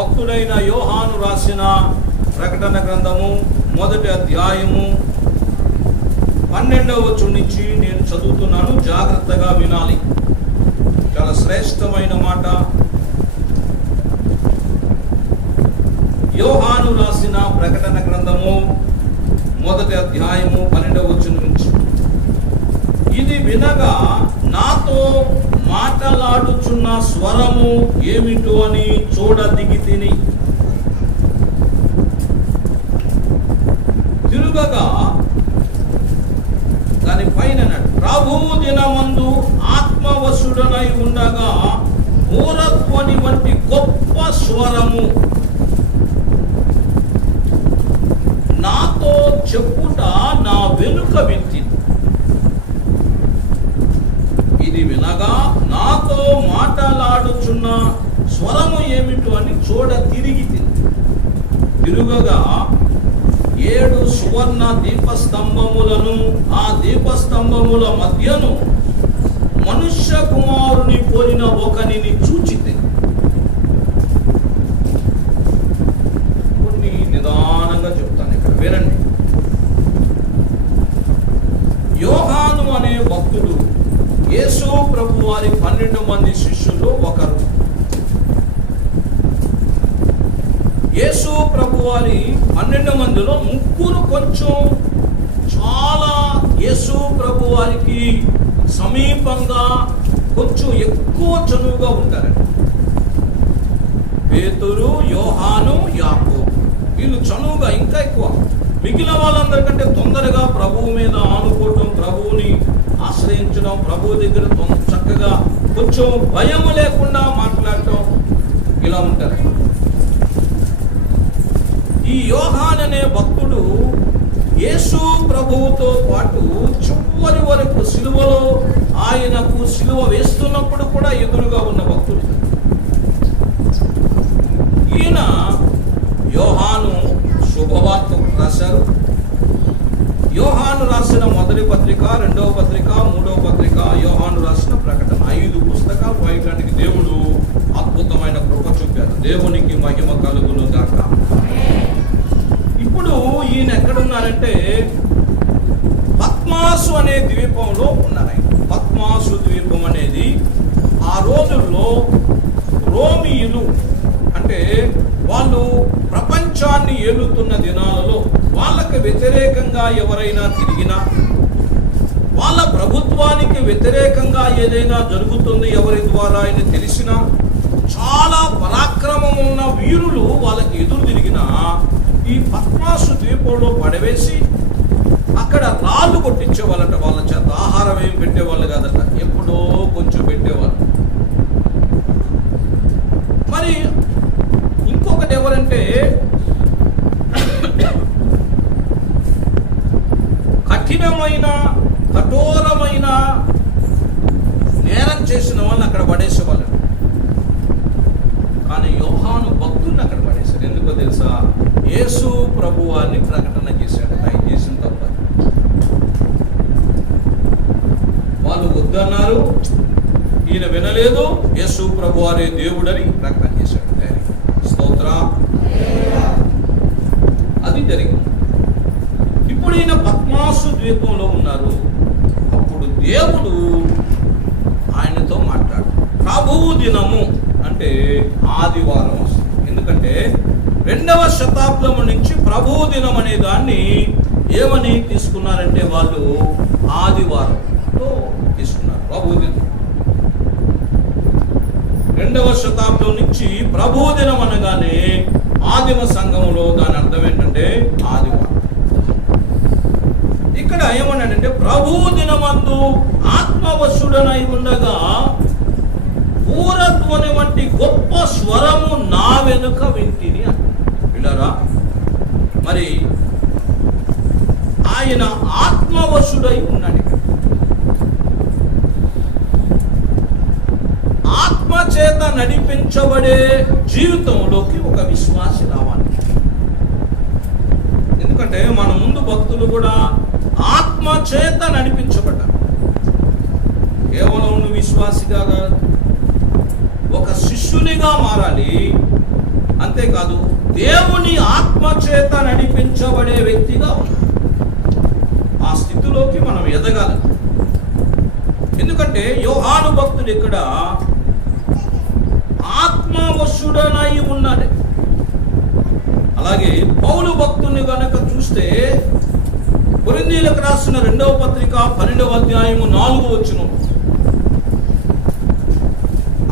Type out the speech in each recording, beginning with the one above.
భక్తుడైన యోహాను రాసిన ప్రకటన గ్రంథము 1వ అధ్యాయము 12వ వచనం నుంచి నేను చదువుతున్నాను. జాగ్రత్తగా వినాలి. చాలా శ్రేష్టమైన మాట. యోహాను రాసిన ప్రకటన గ్రంథము 1వ అధ్యాయము 12వ వచనం నుంచి. ఇది వినగా నాతో మాటలాడుచున్న స్వరము ఏమిటో అని చూడదిగితిని. తిరుగగా దాని పైన ప్రభువు దినమందు ఆత్మవశుడనై ఉండగా ఊరధ్వని వంటి గొప్ప స్వరము నాతో చెప్పుట నా వెనుక వింటిని. ఇది వినగా నాతో మాటలాడుచున్న స్వరము ఏమిటో అని తిరుగగా 7 సువర్ణ దీపస్తంభములను, ఆ దీపస్తంభముల మధ్యను మనుష్య కుమారుని పోలిన ఒకనిని చూచితే. కొన్ని నిదానంగా చెప్తాను, ఇక్కడ వినండి. యోహాను అనే భక్తుడు యేసు ప్రభు వారి 12 మంది శిష్యుల్లో ఒకరు. యేసు ప్రభు వారి 12 మందిలో 3 కొంచెం చాలా యేసు ప్రభు వారికి సమీపంగా కొంచెం ఎక్కువ చనువుగా ఉంటారండి. పేతురు, యోహాను, యాకోబు. వీళ్ళు చనువుగా ఇంకా ఎక్కువ. మిగిలిన వాళ్ళందరికంటే తొందరగా ప్రభువు మీద ఆనుకోవటం, ప్రభువుని ఆశ్రయించడం, ప్రభు దగ్గర చక్కగా కొంచెం భయం లేకుండా మాట్లాడటం, ఇలా ఉంటారు. ఈ యోహాన్ అనే భక్తుడు యేసు ప్రభువుతో పాటు చివరి వరకు సిలువలో ఆయనకు సిలువ వేస్తున్నప్పుడు కూడా ఎదురుగా ఉన్న భక్తుడు. ఈయన యోహాను శుభవార్త రాశారు. యోహాను రాసిన 1వ పత్రిక, 2వ పత్రిక, 3వ పత్రిక, యోహాను రాసిన ప్రకటన, 5 పుస్తకాలు రాయడానికి దేవుడు అద్భుతమైన కృప చూపారు. దేవునికి మహిమ కలుగును గాక. ఇప్పుడు ఈయన ఎక్కడున్నారంటే పద్మాసు అనే ద్వీపంలో ఉన్నారు. పద్మాసు ద్వీపం అనేది ఆ రోజుల్లో రోమియులు, అంటే వాళ్ళు ప్రపంచాన్ని ఏలుతున్న దినాలలో వాళ్ళకి వ్యతిరేకంగా ఎవరైనా తిరిగినా, వాళ్ళ ప్రభుత్వానికి వ్యతిరేకంగా ఏదైనా జరుగుతుంది ఎవరి ద్వారా అయినా తెలిసినా, చాలా పరాక్రమం ఉన్న వీరులు వాళ్ళకి ఎదురు తిరిగినా ఈ పద్మాసు ద్వీపంలో పడవేసి అక్కడ రాళ్ళు కొట్టించేవాళ్ళట. వాళ్ళ చేత ఆహారం ఏం పెట్టేవాళ్ళు కాదట, ఎప్పుడో కొంచెం పెట్టేవాళ్ళు. మరి ఇంకొకటి ఎవరంటే కఠినమైన కఠోరమైన నేరం చేసిన వాళ్ళని అక్కడ పడేసేవాళ్ళు. కానీ యోహాను భక్తుడిని అక్కడ పడేశారు. ఎందుకో తెలుసా? యేసు ప్రభువాన్ని ప్రకటన చేశాడు. ఆయన చేసిన తప్ప వాళ్ళు వద్దన్నారు, ఈయన వినలేదు. యేసు ప్రభువారే దేవుడని ప్రకటన చేశాడు. స్తోత్ర. అది జరిగింది. ఇప్పుడు ఈయన పద్మాసు ద్వీపంలో ఉన్నారు. అప్పుడు దేవుడు ఆయనతో మాట్లాడు. ప్రభువు దినము అంటే ఆదివారం. ఎందుకంటే 2వ శతాబ్దం నుంచి ప్రభువు దినం అనే దాన్ని ఏమని తీసుకున్నారంటే వాళ్ళు ఆదివారంతో తీసుకున్నారు. ప్రభువు దినం 2వ శతాబ్దం నుంచి ప్రభువు దినం అనగానే ఆదిమ సంఘంలో దాని అర్థం ఏంటంటే ఆదివారం. ఇక్కడ ఏమన్నాడంటే ప్రభువు దినమందు ఆత్మవశుడనై ఉండగా ఊరధ్వని వంటి గొప్ప స్వరము నా వెనుక వింటిని అంటారా. మరి ఆయన ఆత్మవశుడై ఉన్నాడు. ఆత్మ చేత నడిపించబడే జీవితంలోకి ఒక విశ్వాసి రావాలి. ఎందుకంటే మన ముందు భక్తులు కూడా ఆత్మ చేత నడిపించబడ్డారు. కేవలం నువ్వు విశ్వాసిగా ఒక శిష్యునిగా మారాలి. అంతేకాదు దేవుని ఆత్మ చేత నడిపించబడే వ్యక్తిగా ఉన్నాడు. ఆ స్థితిలోకి మనం ఎదగాలి. ఎందుకంటే యోహాను భక్తుడు ఇక్కడ ఆత్మవశుడనై ఉన్నాడు. అలాగే పౌలు భక్తుని గనక చూస్తే కొరింథీయులకు రాసిన 2వ పత్రిక 12వ అధ్యాయము 4వ వచనం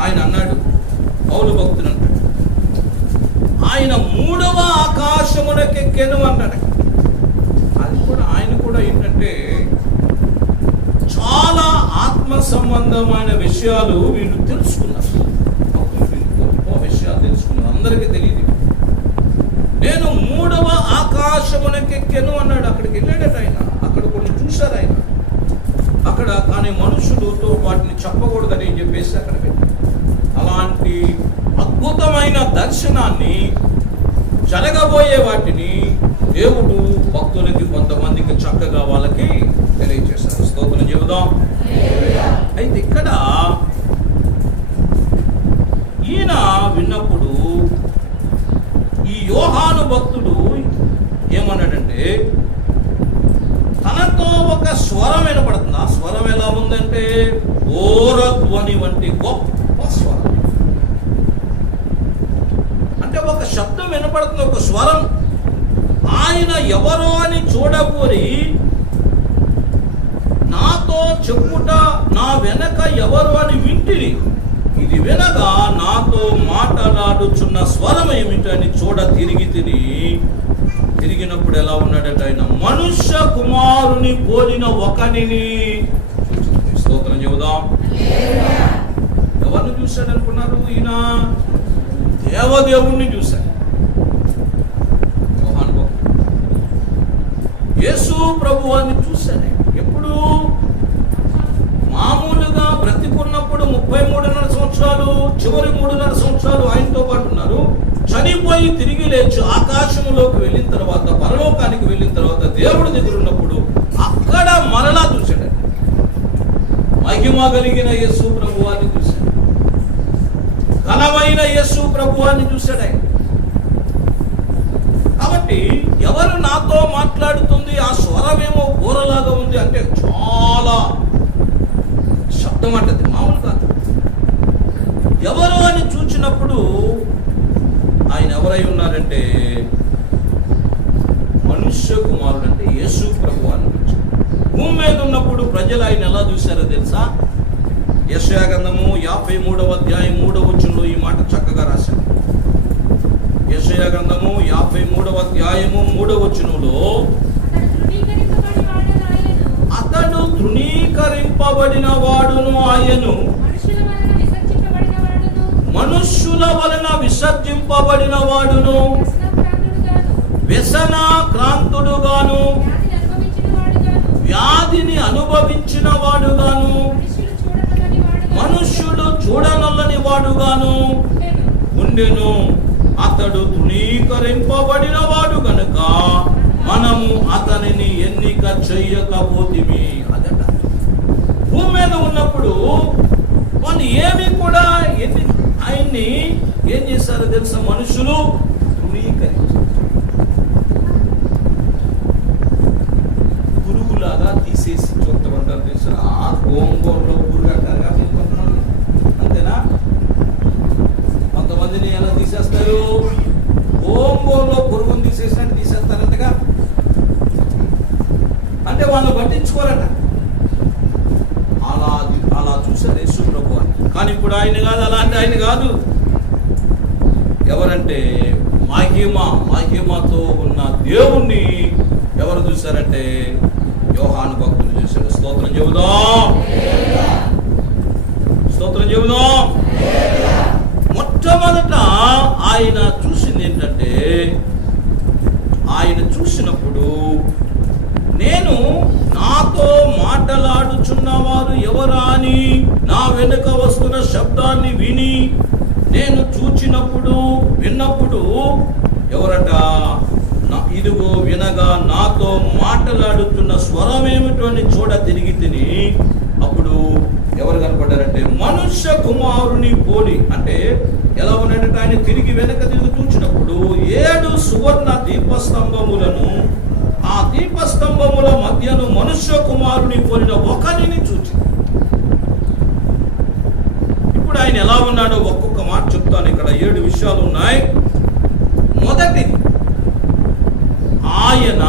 ఆయన అన్నాడు, పౌలు భక్తుడు అంటాడు, ఆయన 3వ ఆకాశమునకెక్కెను అన్నాడు. అది కూడా ఆయన కూడా ఏంటంటే చాలా ఆత్మ సంబంధమైన విషయాలు వీళ్ళు తెలుసుకున్నారు. గొప్ప విషయాలు తెలుసుకున్నారు. అందరికీ తెలియదు. నేను 3వ ఆకాశమునకెక్కెను అన్నాడు. అక్కడికి వెళ్ళాడట ఆయన. అక్కడ కొన్ని చూశారు ఆయన అక్కడ. కానీ మనుషులతో వాటిని చెప్పకూడదని చెప్పేసి అక్కడ పెట్టారు. అలాంటి అద్భుతమైన దర్శనాన్ని, జరగబోయే వాటిని దేవుడు భక్తులకి కొంతమందికి చక్కగా వాళ్ళకి తెలియజేశారు. స్తోత్రం చెబుదాం. అయితే ఇక్కడ ఈయన విన్నప్పుడు ఈ యోహాను భక్తుడు ఏమన్నాడంటే, తనతో ఒక స్వరం వినపడుతుంది. ఆ స్వరం ఎలా ఉందంటే ఘోరధ్వని వంటి గొప్ప స్వరం. అంటే ఒక శబ్దం వినపడుతుంది, ఒక స్వరం. ఆయన ఎవరో అని చూడకూరి నాతో చెప్పుట నా వెనక ఎవరు అని వింటిని. ఇది వినగా నాతో మాట్లాడుచున్న స్వరం ఏమిటని చూడ తిరిగినప్పుడు ఎలా ఉన్నాడంటే ఆయన మనుష్య కుమారుని పోలిన ఒకనిని. స్తోత్రం చెబుదాం. ఎవరిని చూశాడు అనుకున్నారు? ఈయన దేవదేవుణ్ణి చూశాడు. యేసు ప్రభువాన్ని చూశాడు. ఎప్పుడు? మామూలుగా బ్రతికున్నప్పుడు 33.5 సంవత్సరాలు, చివరి 3.5 సంవత్సరాలు ఆయనతో పాటు ఉన్నారు. చనిపోయి తిరిగి లేచి ఆకాశంలోకి వెళ్ళిన తర్వాత, పరలోకానికి వెళ్ళిన తర్వాత దేవుడి దగ్గర ఉన్నప్పుడు అక్కడ మరలా చూశాడు. మహిమ కలిగిన యేసు ప్రభువాన్ని చూశాడు. ఘనమైన యేసు ప్రభువాన్ని చూశాడు ఆయన. కాబట్టి ఎవరు నాతో మాట్లాడుతుంది, ఆ స్వరమేమో ఘోరలాగా ఉంది అంటే చాలా శబ్దం అంటది, మామూలు కాదు. ఎవరు అని చూచినప్పుడు ఆయన ఎవరై ఉన్నారంటే మనుష్య కుమారుడు, అంటే యేసు ప్రభువు అని చూచారు. భూమి మీద ఉన్నప్పుడు ప్రజలు ఆయన ఎలా చూశారో తెలుసా? యెషయా గ్రంథము 53వ అధ్యాయం 3వ వచనంలో ఈ మాట చక్కగా రాశారు. యెషయా గ్రంథము 53వ అధ్యాయము 3వ వచనంలో, అతడు తృణీకరింపబడిన వాడును ఆయను, మనుష్యుల వలన విసర్జింపబడిన వాడును, వ్యసనాక్రాంతుడుగాను, వ్యాధిని అనుభవించిన వాడుగాను, మనుష్యుడు చూడనల్లని వాడుగాను ఉండెను. అతడు తృణీకరింపబడిన వాడు గనుక మనము అతనిని ఎన్నిక చెయ్యకపోతిమి. అదట భూమి మీద ఉన్నప్పుడు వాళ్ళు ఏమి కూడా ఆయన్ని ఏం చేశారో తెలుసా? మనుషులు తృణీకరించారు. పురుగులాగా తీసేసి చూడటం తెలుసా? గోంగూరలో పురుగు అంటారు కదా, అంతేనా? కొంతమందిని ఎలా తీసేస్తారు? గోంగూరలో పురుగును తీసేసినట్టు తీసేస్తారంటగా. అంటే వాళ్ళు పట్టించుకోరట. అలా చూశారు యేసు ప్రభు అని. కానీ ఇప్పుడు ఆయన కాదు, అలాంటి ఆయన కాదు. ఎవరంటే మహిమతో ఉన్న దేవుణ్ణి ఎవరు చూశారంటే యోహాను భక్తులు చూశారు. స్తోత్రం చెబుదాం. స్తోత్రం చెబుదాం. మొట్టమొదట ఆయన చూసింది ఏంటంటే, ఆయన చూసినప్పుడు నేను నాతో మాట్లాడుచున్నవారు ఎవరా అని నా వెనుక వస్తున్న శబ్దాన్ని విని నేను విన్నప్పుడు ఎవరట? ఇదిగో వినగా నాతో మాట్లాడుతున్న స్వరమేమిటో అని చూడ తిరిగి అప్పుడు ఎవరు కనపడ్డారంటే మనుష్య కుమారుని పోలి. అంటే ఎలా ఉన్నాడంటే ఆయన తిరిగి వెనక తిరిగి చూచినప్పుడు 7 సువర్ణ దీపస్తంభములను, ఆ దీపస్తంభముల మధ్యను మనుష్య కుమారుని పోలిన ఒకరిని చూచి. ఇప్పుడు ఆయన ఎలా ఉన్నాడో ఒక్కొక్క మాట చెప్తాను. ఇక్కడ 7 విషయాలు ఉన్నాయి. మొదటిది, ఆయన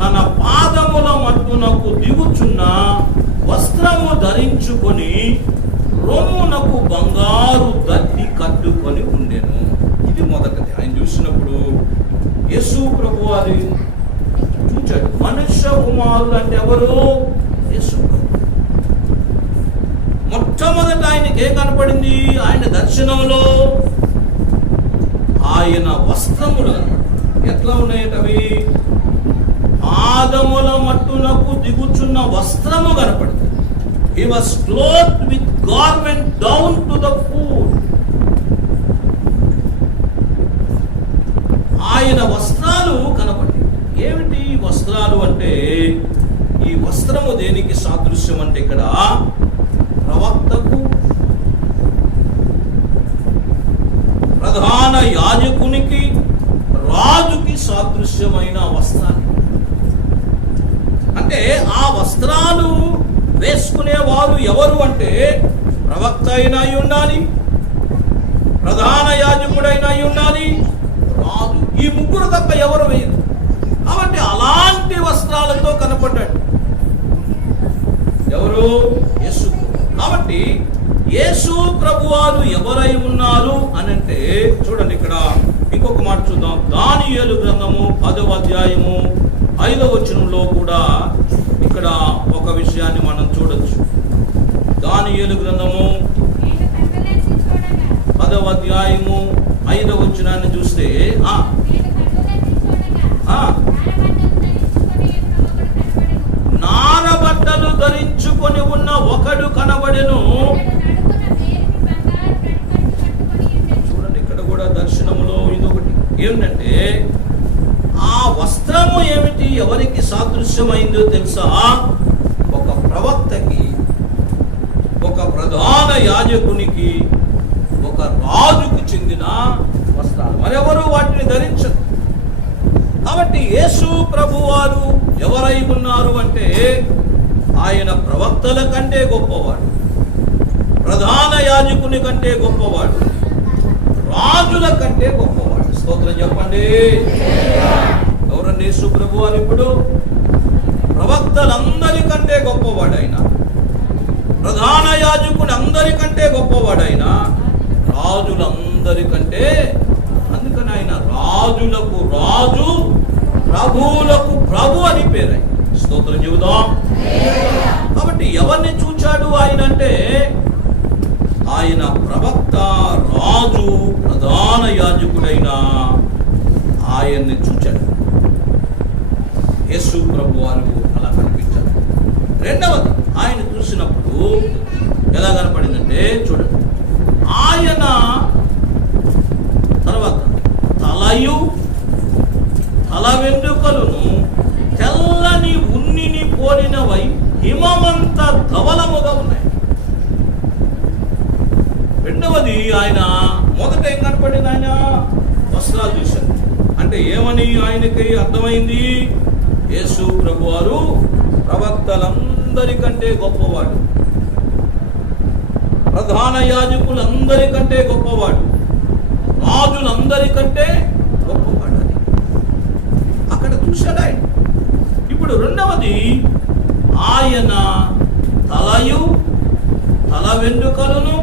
తన పాదముల మట్టునకు దిగుచున్న వస్త్రము ధరించుకొని రొమ్మునకు బంగారు దత్తి కట్టుకొని ఉండెను. ఇది మొదటిది. ఆయన చూసినప్పుడు యేసు ప్రభువారు చూచాడు. మనుష్య కుమారుడు అంటే ఎవరు? యేసు ప్రభు. మొట్టమొదట ఆయనకి ఏం కనపడింది? ఆయన దర్శనంలో ఆయన వస్త్రములు కనపడి. ఎట్లా ఉన్నాయటవి? పాదముల మట్టునకు దిగుచున్న వస్త్రము కనపడింది. He was clothed with garment down to the foot. ఆయన వస్త్రాలు కనపడి. ఏమిటి వస్త్రాలు అంటే? ఈ వస్త్రము దేనికి సాదృశ్యం అంటే ఇక్కడ ప్రవక్తకు, ప్రధాన యాజకునికి, రాజుకి సాదృశ్యమైన వస్త్రాలు. అంటే ఆ వస్త్రాలు వేసుకునేవారు ఎవరు అంటే ప్రవక్త అయినా ఉండాలి, ప్రధాన యాజకుడైనా ఉండాలి, రాజు. ఈ ముగ్గురు తప్ప ఎవరు వేయరు. కాబట్టి అలాంటి వస్త్రాలతో కనపడ్డాడు. ఎవరు? యేసు. కాబట్టి యేసు ప్రభువారు ఎవరై ఉన్నారు అని అంటే చూడండి, ఇక్కడ ఇంకొక మాట చూద్దాం. దానియేలు గ్రంథము 10వ అధ్యాయము 5వ వచనంలో కూడా ఇక్కడ ఒక విషయాన్ని మనం చూడొచ్చు. దానియేలు గ్రంథము 10వ అధ్యాయము 5వ వచనాన్ని చూస్తే నారబట్టలు ధరించుకొని ఉన్న ఒకడు కనబడెను. చూడండి, ఇక్కడ కూడా దర్శనములో ఇదొకటి ఏమిటంటే ఆ వస్త్రము ఏమిటి, ఎవరికి సాదృశ్యమైందో తెలుసా? ఒక ప్రవక్తకి, ఒక ప్రధాన యాజకునికి, ఒక రాజుకు చెందిన వస్త్రాలు. మరెవరు వాటిని ధరించరు. కాబట్టి యేసు ప్రభువారు ఎవరై ఉన్నారు అంటే ఆయన ప్రవక్తల కంటే గొప్పవాడు, ప్రధాన యాజకుని కంటే గొప్పవాడు, రాజుల కంటే గొప్పవాడు. స్తోత్రం చెప్పండి. ఎవరండి యేసు ప్రభువారు? ఇప్పుడు ప్రవక్తలందరికంటే గొప్పవాడైన, ప్రధాన యాజకుని అందరికంటే గొప్పవాడైన, రాజులందరికంటే. అందుకని ఆయన రాజులకు రాజు, ప్రభువులకు ప్రభు అని పేరై. స్తోత్రం చెబుదాం. కాబట్టి ఎవరిని చూచాడు ఆయన అంటే ఆయన ప్రవక్త, రాజు, ప్రధాన యాజకుడైన ఆయన్ని చూచాడు. యేసు ప్రభు వారు అలా కనిపించారు. రెండవది, ఆయన చూసినప్పుడు ఎలా కనపడిందంటే చూడండి, ఆయన తర్వాత తలయు తల వెంట్రుకలను తెల్లని ఉన్నిని పోలినవై హిమమంత ధవలముగా ఉన్నాయి. రెండవది, ఆయన మొదట ఏం కనపడింది? ఆయన వస్త్రాలు చూశారు. అంటే ఏమని ఆయనకి అర్థమైంది? యేసు ప్రభువారు ప్రవక్తలందరికంటే గొప్పవాడు, ప్రధాన యాజకులందరికంటే గొప్పవాడు, రాజులందరికంటే గొప్పవాడు అని అక్కడ చూశాడు ఆయన. ఇప్పుడు రెండవది, ఆయన తలయు తల వెంట్రుకలను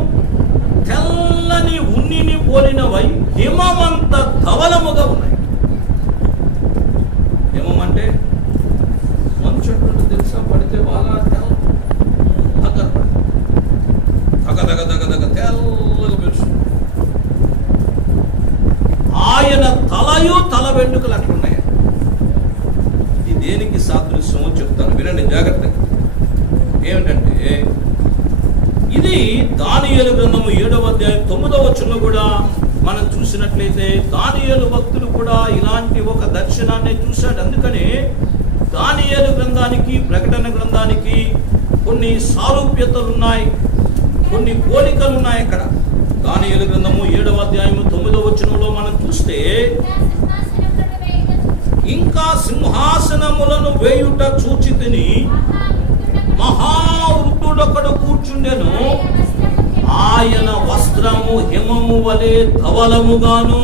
తెల్లని ఉన్నిని పోలినవై హిమమంత ధవలముగా ఉన్నాయి. హిమం అంటే మంచు తెలుసా? పడితే బాగా దగ్గర పడుతుంది, దగ్గ దగ్గ దగ్గ దగ్గ తెల్లగా పెరుసు. ఆయన తలయు తల వెంట్రుకలు అట్లున్నాయి. ఇది దేనికి సాదృశ్యమో చెప్తాను, వినండి జాగ్రత్తగా. ఏమిటంటే ఇది దానియేలు గ్రంథము 7వ అధ్యాయం 9వ వచనంలో కూడా మనం చూసినట్లయితే దానియేలు భక్తుడు కూడా ఇలాంటి ఒక దర్శనాన్ని చూశాడు. అందుకనే దానియేలు గ్రంథానికి, ప్రకటన గ్రంథానికి కొన్ని సారూప్యతలు ఉన్నాయి, కొన్ని పోలికలు ఉన్నాయి. అక్కడ దానియేలు గ్రంథము 7వ అధ్యాయము 9వ వచనంలో మనం చూస్తే, ఇంకా సింహాసనములను వేయుట చూచితిని, మహావృద్ధుడొకడు కూర్చుండెను, ఆయన వస్త్రము హిమము వలె ధవలముగాను,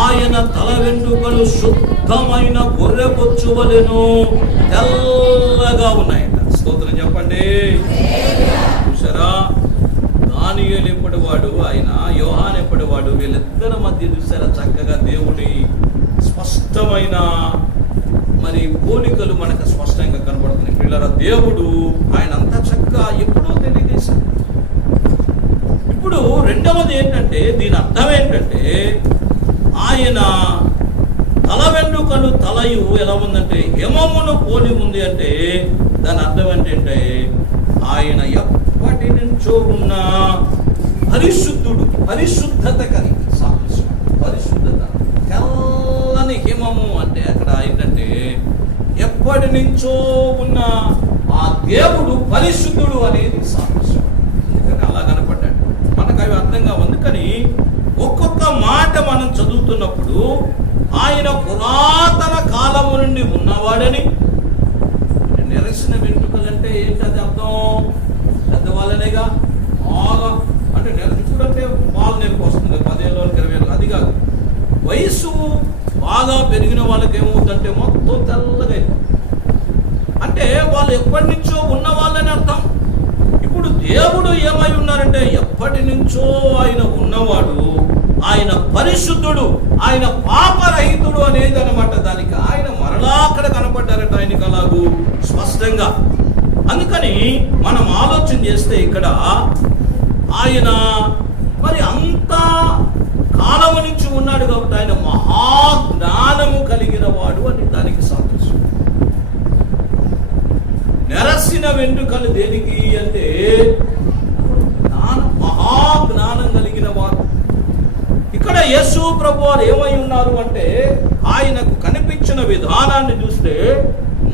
ఆయన తల వెంట్రుకలు శుద్ధమైన గొర్రెబొచ్చు వలెను తెల్లగా ఉన్నాయంట. స్తోత్రం చెప్పండి. చూసారా, దానియేలు ఎప్పటి వాడు, ఆయన యోహాను ఎప్పటి వాడు, వీళ్ళిద్దరి మధ్య చూసారా చక్కగా దేవుడి స్పష్టమైన మరి పోలికలు మనకు స్పష్టంగా కనబడుతున్నాయి. పిల్లల దేవుడు ఆయన అంతా చక్కగా ఎప్పుడో తెలియజేశాడు. ఇప్పుడు రెండవది ఏంటంటే, దీని అర్థం ఏంటంటే, ఆయన తల వెంట్రుకలు తలయు ఎలా ఉందంటే హిమమును పోలి ఉంది. అంటే దాని అర్థం ఏంటంటే ఆయన ఎప్పటి నుంచో ఉన్న పరిశుద్ధుడు, పరిశుద్ధత కలిగి సాదృశ్యం. పరిశుద్ధత, తెల్లని హిమము అంటే అక్కడ ఏంటంటే ఎప్పటి నుంచో ఉన్న ఆ దేవుడు పరిశుద్ధుడు అనేది సాదృశ్యం. అందుకని అలా కనపడ్డాడు. మనకు అవి అర్థంగా ఉంది. కానీ ఒక్కొక్క మాట మనం చదువుతున్నప్పుడు ఆయన పురాతన కాలము నుండి ఉన్నవాడని, నెరసిన వెంట్రుకలంటే ఏంటది అర్థం? పెద్దవాళ్ళనేగా, బాగా అంటే ఇప్పుడంటే పాలు నేర్పు వస్తుంది 10 ఏళ్ళు 20 ఏళ్ళు, అది కాదు. వయసు బాగా పెరిగిన వాళ్ళకి ఏమవుతుందంటే మొత్తం తెల్లగా అయిపోతుంది. అంటే వాళ్ళు ఎప్పటి నుంచో ఉన్న వాళ్ళని అర్థం. ఇప్పుడు దేవుడు ఏమై ఉన్నారంటే ఎప్పటి నుంచో ఆయన ఉన్నవాడు, ఆయన పరిశుద్ధుడు, ఆయన పాపరహితుడు అనేది అనమాట. దానికి ఆయన మరలా అక్కడ కనపడ్డారట ఆయనకు అలాగూ స్పష్టంగా. అందుకని మనం ఆలోచన చేస్తే ఇక్కడ ఆయన మరి అంత కాలము నుంచి ఉన్నాడు కాబట్టి ఆయన మహాజ్ఞానము కలిగిన వాడు అని దానికి సాదృశ్యం. నెరసిన వెంట్రుకలు దేనికి అంటే మహాజ్ఞానం కలిగిన వాడు. ఇక్కడ యేసు ప్రభు వారు ఏమై ఉన్నారు అంటే ఆయనకు కనిపించిన విధానాన్ని చూస్తే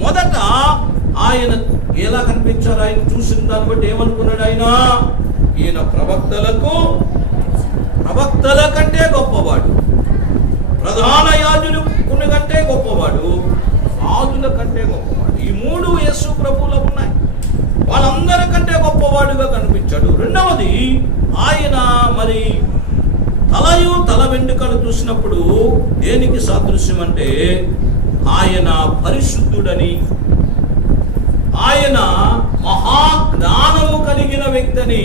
మొదట ఆయన ఎలా కనిపించారు? ఆయన చూసిన దాన్ని బట్టి ఏమనుకున్నాడు? ఈయన ప్రవక్తల కంటే గొప్పవాడు, ప్రధాన యాజకుని కంటే గొప్పవాడు, రాజుల కంటే గొప్పవాడు. ఈ మూడు యేసు ప్రభువులో ఉన్నాయి. వాళ్ళందరికంటే గొప్పవాడుగా కనిపించాడు. రెండవది, ఆయన మరి తల వెంట్రుకలు చూసినప్పుడు దేనికి సాదృశ్యం అంటే ఆయన పరిశుద్ధుడని, ఆయన మహాజ్ఞానము కలిగిన వ్యక్తిని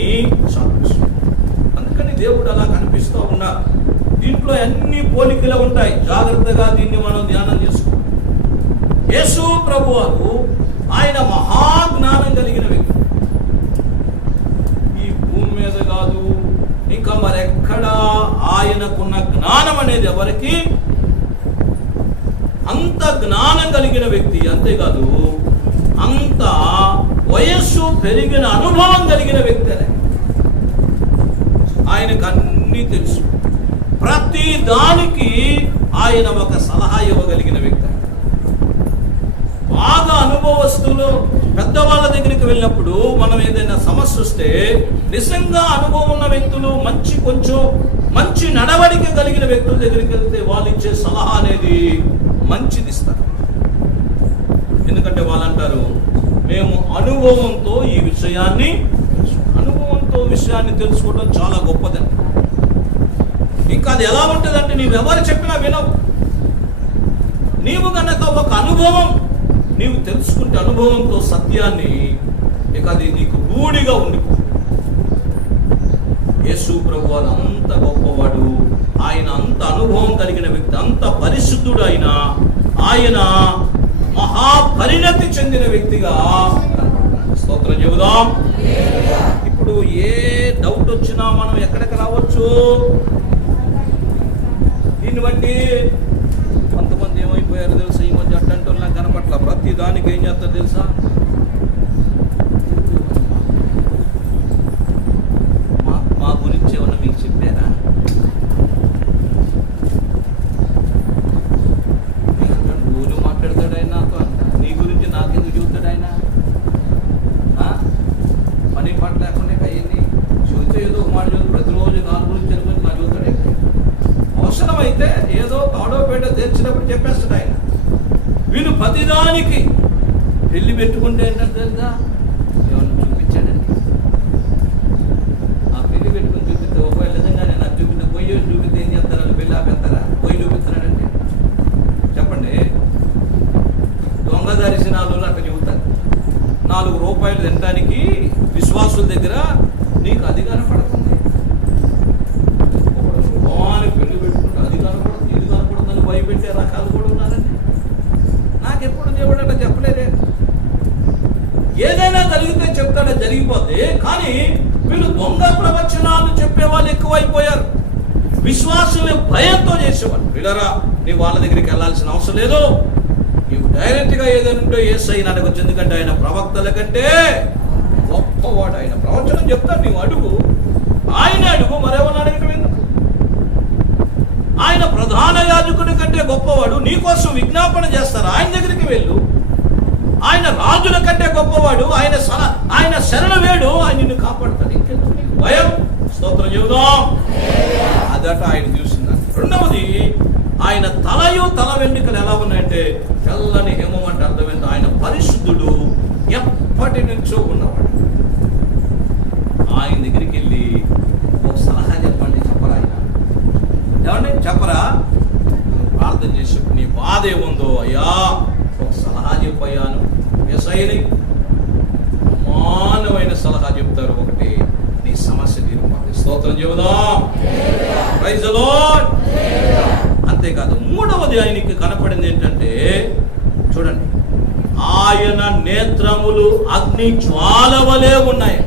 సాదృశ్యం. అందుకని దేవుడు అలా కనిపిస్తూ ఉన్నారు. దీంట్లో అన్ని పోలికలు ఉంటాయి. జాగ్రత్తగా దీన్ని మనం ధ్యానం చేసుకోవాలి. యేసు ప్రభువారు ఆయన మహాజ్ఞానం కలిగిన వ్యక్తి. ఈ భూమి మీద కాదు, ఇంకా మరెక్కడ ఆయనకున్న జ్ఞానం అనేది ఎవరికి అంత జ్ఞానం కలిగిన వ్యక్తి. అంతేకాదు అంత వయస్సు పెరిగిన అనుభవం కలిగిన వ్యక్తి. ఆయనకు అన్నీ తెలుసు. ప్రతి దానికి ఆయన ఒక సలహా ఇవ్వగలిగిన వ్యక్తి. బాగా అనుభవస్తులు పెద్దవాళ్ళ దగ్గరికి వెళ్ళినప్పుడు మనం ఏదైనా సమస్య వస్తే నిజంగా అనుభవం ఉన్న వ్యక్తులు, మంచి నడవడిక కలిగిన వ్యక్తుల దగ్గరికి వెళ్తే వాళ్ళు ఇచ్చే సలహా అనేది మంచిది ఇస్తారు. ఎందుకంటే వాళ్ళు అంటారు, మేము అనుభవంతో ఈ విషయాన్ని తెలుసుకోవడం చాలా గొప్పదని. ఇంకా అది ఎలా ఉంటుందంటే నీవెవరు చెప్పినా వినవు. నీవు గనక ఒక అనుభవం నీవు తెలుసుకుంటే అనుభవంతో సత్యాన్ని, ఇక అది నీకు రూఢిగా ఉండిపో. యేసు ప్రభువారు అంత గొప్పవాడు, ఆయన అంత అనుభవం కలిగిన వ్యక్తి, అంత పరిశుద్ధుడు. ఆయన మహాపరిణతి చెందిన వ్యక్తిగా స్తోత్రం చెబుదాం. ఇప్పుడు ఏ డౌట్ వచ్చినా మనం ఎక్కడికి రావచ్చు? దీన్ని బట్టి కొంతమంది ఏమైపోయారు తెలుసా? ఈ మధ్య అట్టంటే నాకు కనపట్ల. ప్రతి దానికి ఏం చేస్తారు తెలుసా? మా గురించి ఏమన్నా మీకు చెప్పారా? నువ్వు మాట్లాడతాడు ఆయన నాతో అంట. నీ గురించి నాకెందుకు చెబుతాడు ఆయన? ఏదో కాడోపేట తెచ్చినప్పుడు చెప్పేస్తాడు ఆయన. వీళ్ళు ప్రతిదానికి పెళ్లి పెట్టుకుంటే ఏంటంటే తెలుసా, ఏమన్నా చూపించాడండి. ఆ పెళ్లి పెట్టుకుని చూపిస్తే ఒకవేళ నిజంగానే నాకు చూపిస్తే పొయ్యి చూపిస్తే ఏం చేస్తారు? వాళ్ళు పెళ్లి ఆపేస్తారా? పొయ్యి చూపిస్తున్నాడంటే చెప్పండి. దొంగ దర్శనాలు అట్లా చెబుతారు. 4 రూపాయలు తినడానికి విశ్వాసుల దగ్గర నీకు అది కనపడుతుంది, పెళ్లి పెట్టుకుంటే అది కనపడుతుంది, ఇది కనపడుతుందని భయపెట్టే రకాలు కూడా ఉన్నారండి. నాకెప్పుడు దేవుడు అట్లా చెప్పలేదే. ఏదైనా జరిగితే చెప్తాడే, జరిగిపోతే. కానీ వీళ్ళు దొంగ ప్రవచనాలు చెప్పేవాళ్ళు ఎక్కువైపోయారు. విశ్వాసమే భయంతో చేసేవాళ్ళు. వీళ్ళరా, నీ వాళ్ళ దగ్గరికి వెళ్ళాల్సిన అవసరం లేదు, నీవు డైరెక్ట్ గా ఏదైనా ఉంటే యేసయ్య అడగొచ్చు. ఎందుకంటే ఆయన ప్రవక్తల కంటే గొప్పవాడు. ఆయన ప్రవచనం చెప్తాడు, నీవు అడుగు, ఆయన అడుగు, మరెవరిని అడగటం ఎందుకు? ఆయన ప్రధాన యాజకుడి కంటే గొప్పవాడు, నీకోసం విజ్ఞాపన చేస్తారు, ఆయన దగ్గరికి వెళ్ళు. ఆయన రాజుల కంటే గొప్పవాడు, ఆయన శరణ వేడు, ఆయన నిన్ను కాపాడుతాడు. ఇంకెందుకు నీకు భయం? స్తోత్రం చెబుదాం. అదట ఆయన చూసిందని. రెండవది, ఆయన తల వెంట్రుకలు ఎలా ఉన్నాయంటే తెల్లని హేమం అంటే అర్థమైంది. ఆయన పరిశుద్ధుడు, ఎప్పటి నుంచో ఉన్నవాడు. ఆయన దగ్గరికి వెళ్ళి ఒక సలహా చెప్పండి, చెప్పరా? ఆయన ఏమండి చెప్పరా? ప్రార్థన చేసి నీ బాధ ఏముందో, అయ్యా ఒక సలహా చెప్పయ్యాను. యేసయ్యని మానవైన సలహా చెప్తారు. ఒకటి, నీ సమస్య తీరిపోతుంది. స్తోత్రం చెబుదాం. Praise the lord. అంతేకాదు, మూడవది ఆయనకి కనపడింది ఏంటంటే, చూడండి, ఆయన నేత్రములు అగ్ని జ్వాలవలే ఉన్నాయి.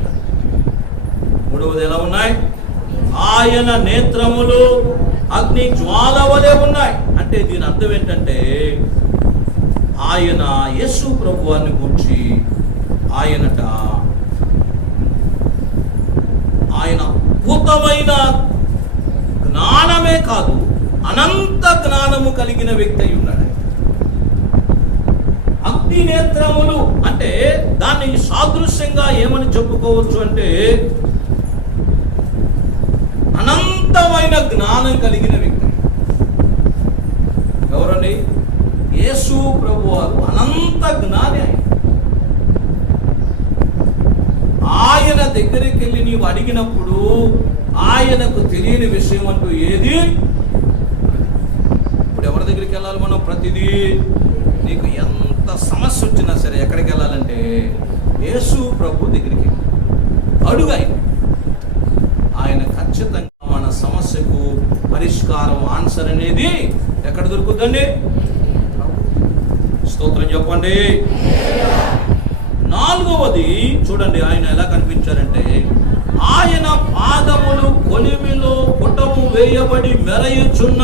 మూడవది ఎలా ఉన్నాయి? ఆయన నేత్రములు అగ్ని జ్వాలవలే ఉన్నాయి. అంటే దీని అర్థం ఏంటంటే, ఆయన యేసు ప్రభువాన్ని గురించి ఆయన అద్భుతమైన జ్ఞానమే కాదు, అనంత జ్ఞానము కలిగిన వ్యక్తి అయి ఉన్నాడు. అగ్ని నేత్రములు అంటే దాన్ని సాదృశ్యంగా ఏమని చెప్పుకోవచ్చు అంటే, అనంతమైన జ్ఞానం కలిగిన వ్యక్తి. ఎవరండి? యేసు ప్రభువారు అనంత జ్ఞాని. ఆయన దగ్గరికి వెళ్ళి నీవు అడిగినప్పుడు ఆయనకు తెలియని విషయం అంటూ ఏది? ఇప్పుడు ఎవరి దగ్గరికి వెళ్ళాలి మనం? ప్రతిదీ నీకు ఎంత సమస్య వచ్చినా సరే ఎక్కడికి వెళ్ళాలంటే యేసు ప్రభు దగ్గరికి అడుగు. ఆయన ఖచ్చితంగా మన సమస్యకు పరిష్కారం, ఆన్సర్ అనేది ఎక్కడ దొరుకుతుందండి? స్తోత్రం చెప్పండి. నాలుగవది చూడండి, ఆయన ఎలా కనిపించారంటే, ఆయన పాదములు కొలిమిలో పుటము వేయబడి మెరయుచున్న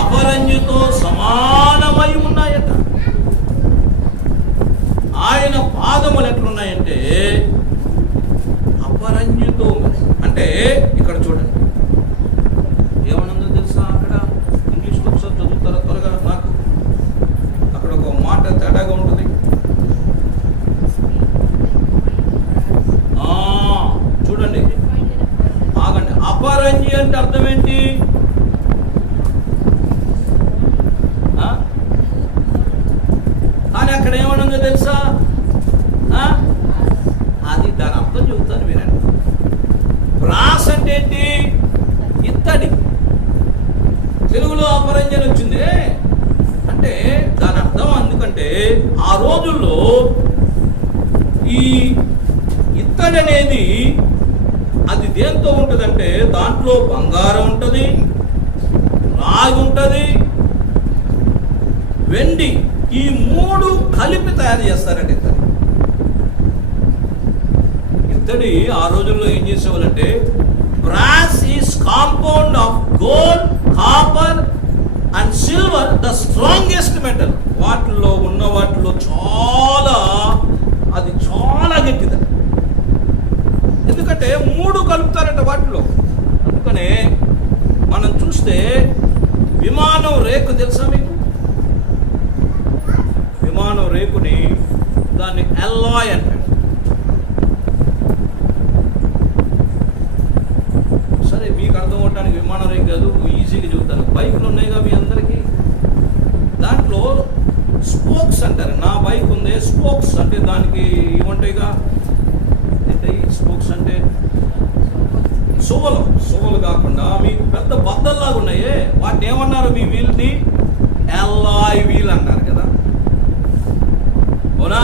అపరంజితో సమానమై ఉన్నాయట. ఆయన పాదములు ఎట్లున్నాయంటే అపరంజితో, అంటే ఇక్కడ చూడండి ఏమనుందో తెలుసా? అక్కడ ఇంగ్లీష్లో ఒకసారి చదువుతారా త్వరగా? నాకు అక్కడ ఒక మాట తేడాగా ఉంటుంది. చూడండి, ఆగండి. అపరంజి అంటే అర్థం ఏంటి? కానీ అక్కడ ఏమనుందో తెలుసా? అది దాని అర్థం చెబుతాను వినండి. బ్రాస్ అంటే ఏంటి? ఇత్తడి. తెలుగులో అపరంజని వచ్చింది అంటే దాని అర్థం, ఎందుకంటే ఆ రోజుల్లో ఈ ఇత్తడి అనేది అది దేంతో ఉంటుందంటే దాంట్లో బంగారం ఉంటుంది, రాగి ఉంటుంది, వెండి, ఈ 3 కలిపి తయారు చేస్తారండి. ఇత్తడి ఆ రోజుల్లో ఏం చేసేవాళ్ళంటే, brass is compound of gold, copper and silver, the strongest metal. వాటిల్లో అది చాలా గట్టిది. ఎందుకంటే 3 కలుపుతారట వాటిలో. అందుకనే మనం చూస్తే విమానం రేకు తెలుసా మీకు? విమానం రేకుని దాన్ని అల్లాయ్ అంటారు. సరే, మీకు అర్థం పోవటానికి విమానం రేం కాదు, ఈజీగా చెబుతాను. బైకులు ఉన్నాయిగా మీ అందరికీ, దాంట్లో స్పోక్స్ అంటారు. నా బైక్ ఉంది, స్పోక్స్ అంటే దానికి ఏముంటాయిగా, స్పోక్స్ అంటే సువ్వలు కాకుండా మీకు పెద్ద బద్దల్లాగా ఉన్నాయే, వాటిని ఏమన్నారు మీ వీల్ని? ఎల్లాయ్ వీల్ అంటారు కదా, అవునా?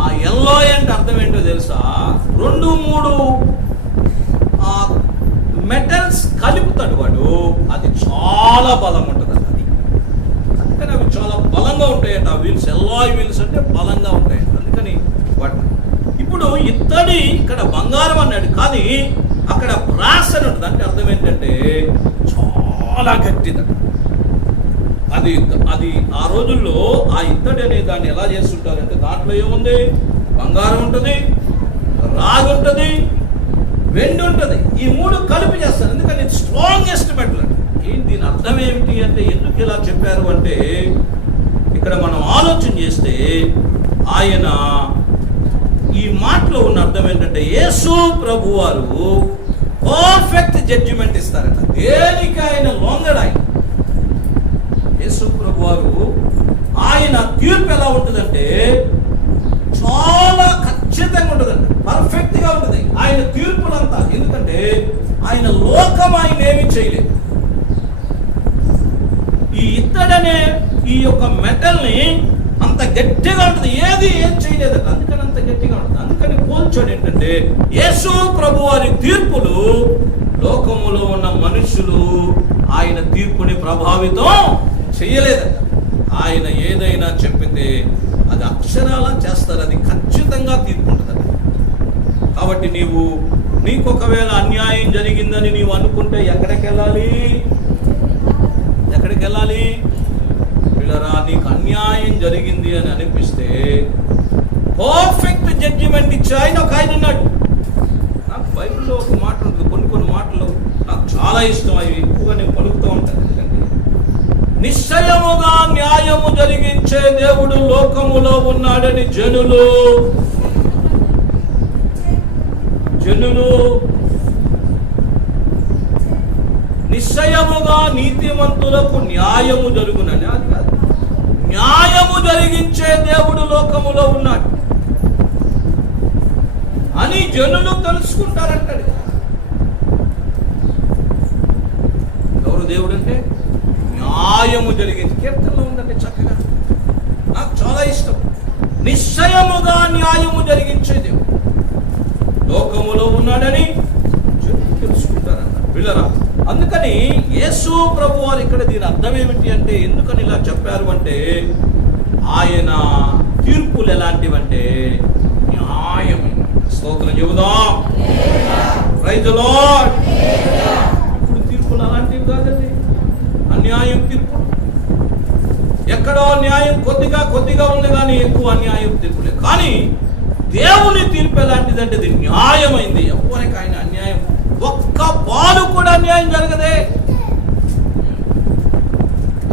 ఆ ఎల్లాయ్ అంటే అర్థం ఏంటో తెలుసా? 2-3 మెటల్స్ కలుపుతాడు వాడు, అది చాలా బలం ఉంటుంది అది. అందుకని అవి చాలా బలంగా ఉంటాయంట ఆ వీల్స్. ఎల్లాయ్ వీల్స్ అంటే బలంగా ఉంటాయంట. అందుకని వాటిని ఇప్పుడు ఇత్తడి ఇక్కడ బంగారం అన్నాడు, కానీ అక్కడ బ్రాస్ అని ఉంటుంది. అంటే అర్థం ఏంటంటే చాలా గట్టిదట అది. అది ఆ రోజుల్లో ఆ ఇత్తడి అనే దాన్ని ఎలా చేస్తుంటారంటే, దాంట్లో ఏముంది? బంగారం ఉంటుంది, రాగి ఉంటుంది, వెండి ఉంటుంది. ఈ 3 కలిపి చేస్తారు. ఎందుకని స్ట్రాంగెస్ట్ మెటల్ అంటే ఏంటి, దీని అర్థం ఏమిటి అంటే, ఎందుకు ఇలా చెప్పారు అంటే, ఇక్కడ మనం ఆలోచన చేస్తే ఆయన ఈ మాటలో ఉన్న అర్థం ఏంటంటే, యేసు ప్రభు వారు పర్ఫెక్ట్ జడ్జిమెంట్ ఇస్తారట. దేనికి ఆయన లొంగడాయి. యేసు ప్రభు వారు ఆయన తీర్పు ఎలా ఉంటుందంటే చాలా ఖచ్చితంగా ఉంటుందండి, పర్ఫెక్ట్ గా ఉంటుంది ఆయన తీర్పులంతా. ఎందుకంటే ఆయన లోకం ఆయన ఏమీ చేయలేదు. ఈ ఇత్తడనే ఈ యొక్క మెటల్ ని అంత గట్టిగా ఉంటుంది, ఏం చేయలేదు. అందుకని అంత గట్టిగా ఉంటుంది. అందుకని పోల్చాడు ఏంటంటే, యేసు ప్రభు వారి తీర్పులు లోకములో ఉన్న మనుషులు ఆయన తీర్పుని ప్రభావితం చేయలేదట. ఆయన ఏదైనా చెప్పితే అది అక్షరాలా చేస్తారు, అది ఖచ్చితంగా తీర్పు ఉంటుందట. కాబట్టి నీకు ఒకవేళ అన్యాయం జరిగిందని నీవు అనుకుంటే ఎక్కడికి వెళ్ళాలి? పిల్లరా, నీకు అన్యాయం జరిగింది అని అనిపిస్తే పర్ఫెక్ట్ జడ్జిమెంట్ ఇచ్చే ఆయన ఒక ఆయన ఉన్నాడు. నాకు బైబిల్లో ఒక మాట ఉంటుంది, కొన్ని మాటలు నాకు చాలా ఇష్టం, అవి ఎక్కువగా నేను పలుకుతూ ఉంటాను. ఎందుకంటే నిశ్చయముగా న్యాయము జరిగించే దేవుడు లోకములో ఉన్నాడని జనులు నిశ్చయముగా నీతిమంతులకు న్యాయము జరుగునని, అది కాదు, న్యాయము జరిగించే దేవుడు లోకములో ఉన్నాడు అని జనులు తెలుసుకుంటారంటాడు. ఎవరు దేవుడు అంటే? న్యాయము జరిగించి. కీర్తనలో ఉందంటే చక్కగా, నాకు చాలా ఇష్టం. నిశ్చయముగా న్యాయము జరిగించే దేవుడు లోకములో ఉన్నాడని తెలుసుకుంటారన్న పిల్లరా. అందుకని యేసు ప్రభు వారు ఇక్కడ దీని అర్థం ఏమిటి అంటే, ఎందుకని ఇలా చెప్పారు అంటే, ఆయన తీర్పులు ఎలాంటివంటే న్యాయమైన. స్తోత్రం చెబుదాం, ప్రైజ్ ది లార్డ్. ఇప్పుడు తీర్పులు అలాంటివి కాదండి, అన్యాయం తీర్పు. ఎక్కడో న్యాయం కొద్దిగా ఉంది, కానీ ఎక్కువ అన్యాయం తీర్పులే. కానీ దేవుని తీర్పు ఎలాంటిదంటే అది న్యాయమైంది. ఎవరికి ఆయన అన్యాయం, ఒక్క పాలు కూడా అన్యాయం జరగదే.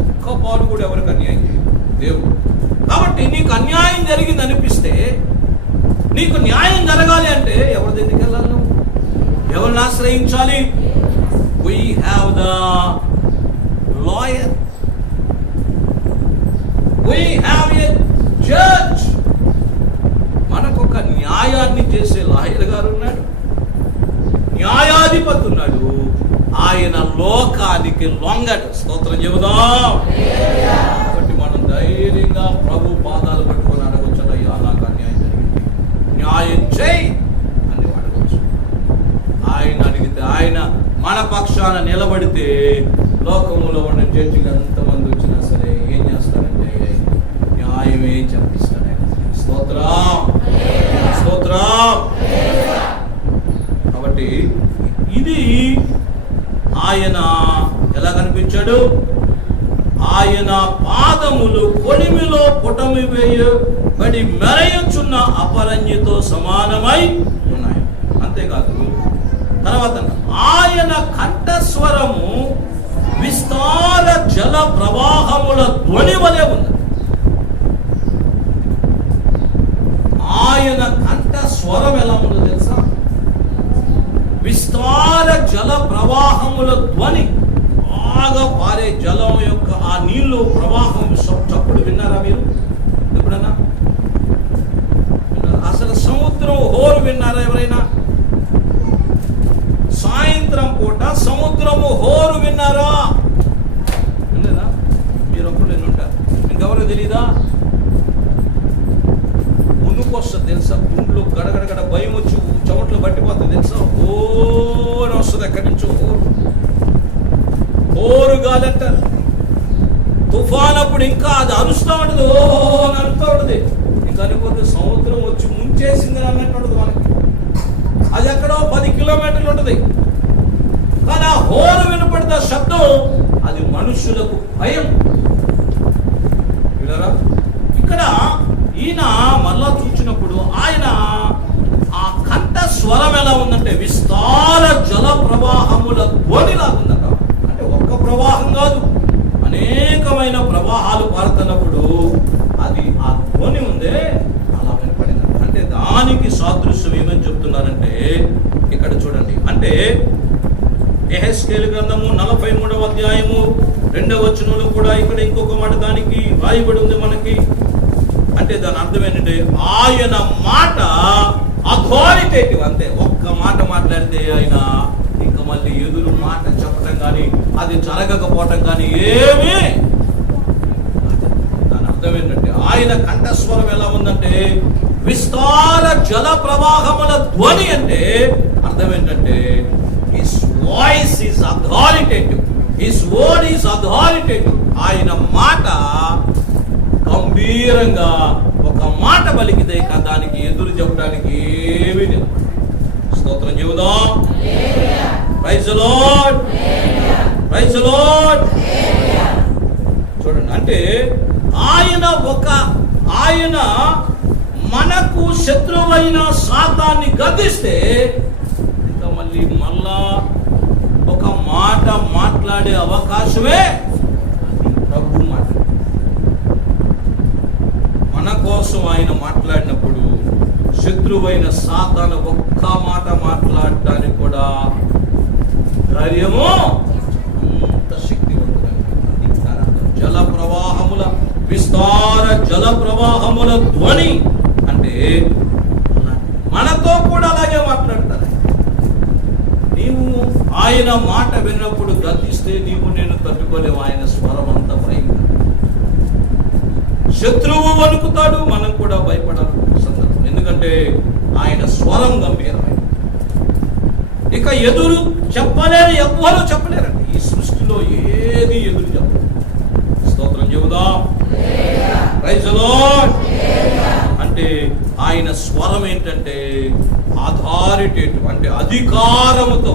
ఒక్క పాలు కూడా ఎవరికి అన్యాయం చేయదు దేవుడు. కాబట్టి నీకు అన్యాయం జరిగింది అనిపిస్తే, నీకు న్యాయం జరగాలి అంటే ఎవరి దగ్గరికి వెళ్ళాలి? నువ్వు ఎవరిని ఆశ్రయించాలి? We have the lawyer, we have a judge. మనకొక న్యాయాన్ని చేసే లాయర్ గారు ఉన్నాడు, న్యాయాధిపతి ఉన్నాడు. ఆయన లోకానికి లొంగడు. స్తోత్రం చెబుదాం. కాబట్టి మనం ధైర్యంగా ప్రభు పాదాలు పట్టుకొని అడగొచ్చు, అయ్యా నాకు అన్యాయం జరిగింది, న్యాయం చేయి అని అడగచ్చు. ఆయన అడిగితే, ఆయన మన పక్షాన నిలబడితే లోకములో ఉన్న జడ్జిలు ఎంతమంది వచ్చినా సరే ఏం చేస్తారంటే న్యాయమే చెప్పిస్తాడు. స్తోత్రం. కాబట్టి ఇది ఆయన ఎలా కనిపించాడు? ఆయన పాదములు కొలిమిలో పుటమి వేయబడి మెరయుచున్న అపరంజితో సమానమై ఉన్నాయి. అంతేకాదు, తర్వాత ఆయన కంఠస్వరము విస్తార జల ప్రవాహముల ధ్వని వలె ఉంది. ఆయన కంఠ స్వరం ఎలా ఉందో తెలుసా? విస్తార జల ప్రవాహముల ధ్వని, బాగా పారే జలం యొక్క ఆ నీళ్లు ప్రవాహం చప్పుడు విన్నారా మీరు ఎప్పుడన్నా? అసలు సముద్రం హోరు విన్నారా ఎవరైనా? సాయంత్రం పూట సముద్రము హోరు విన్నారా? వినలేదా? మీరు ఒక్కరు ఉంటారు, ఇంకెవరు తెలీదా? వస్తుంది తెలుసా? గుండ్లు గడగడగడ భయం వచ్చి చెమట్లు పట్టిపోతుంది తెలుసా? ఓని వస్తుంది ఎక్కడి నుంచో ఓరు గాలి అంటారు. తుఫాన్ అప్పుడు ఇంకా అది అరుస్తూ ఉంటుంది, ఓ అని అరుస్తూ ఉంటుంది. ఇంకా అనుకోతే సముద్రం వచ్చి ముంచేసింది అన్నట్టు ఉంటుంది మనకి. అది ఎక్కడో 10 కిలోమీటర్లు ఉంటుంది, కానీ ఆ హోరు వినపడితే శబ్దం అది మనుషులకు భయం. వినరా? ఇక్కడ ఈయన మళ్ళా చూచినప్పుడు ఆయన ఆ కంఠ స్వరం ఎలా ఉందంటే విస్తార జల ప్రవాహముల ధ్వనిలా ఉందట. అంటే ఒక్క ప్రవాహం కాదు, అనేకమైన ప్రవాహాలు పారుతున్నప్పుడు అది ఆ ధ్వని ఉందే అలా వినపడింది. అంటే దానికి సాదృశ్యం ఏమని చెప్తున్నారంటే ఇక్కడ చూడండి. అంటే యెహెజ్కేలు గ్రంథము 43వ అధ్యాయము 2వ వచనంలో కూడా ఇక్కడ ఇంకొక మాట దానికి రాయబడి ఉంది మనకి. అంటే దాని అర్థం ఏంటంటే ఆయన మాట అథారిటేటివ్. అంతే, ఒక్క మాట మాట్లాడితే ఆయన ఇంకా మళ్ళీ ఎదురు మాట చెప్పడం కానీ అది జరగకపోవటం కానీ ఏమీ. దాని అర్థం ఏంటంటే ఆయన కంఠస్వరం ఎలా ఉందంటే విస్తార జల ప్రవాహముల ధ్వని. అంటే అర్థం ఏంటంటే his voice is authoritative, his word is authoritative. ఆయన మాట గంభీరంగా ఒక మాట పలికితే దానికి ఎదురు చెప్పడానికి ఏమీ లేదు. స్తోత్రం చెబుదాం. Praise the lord, praise the lord. చూడండి, అంటే ఆయన మనకు శత్రువైన సాతాన్ని గద్దిస్తే ఇంకా మళ్ళా ఒక మాట మాట్లాడే అవకాశమే ప్రభు మాట. మన కోసం ఆయన మాట్లాడినప్పుడు శత్రువైన సాతాను ఒక్క మాట మాట్లాడటానికి కూడా ధైర్యము అంత శక్తివంతుడైన జల ప్రవాహముల విస్తార జల ప్రవాహముల ధ్వని. అంటే మనతో కూడా అలాగే మాట్లాడతారు. నీవు ఆయన మాట విన్నప్పుడు గద్దిస్తే నీవు నేను తట్టుకోలేము. ఆయన స్వరం అంత భయంకరం. శత్రువు వణుకుతాడు, మనం కూడా భయపడాలి సందర్భం. ఎందుకంటే ఆయన స్వరం గంభీరమైన. ఇక ఎదురు చెప్పలేరు, ఎవ్వరూ చెప్పలేరండి ఈ సృష్టిలో. ఏది ఎదురు చెప్పలేదు. స్తోత్రం చెబుదాం. Praise the lord. అంటే ఆయన స్వరం ఏంటంటే అథారిటేటివ్, అంటే అధికారముతో.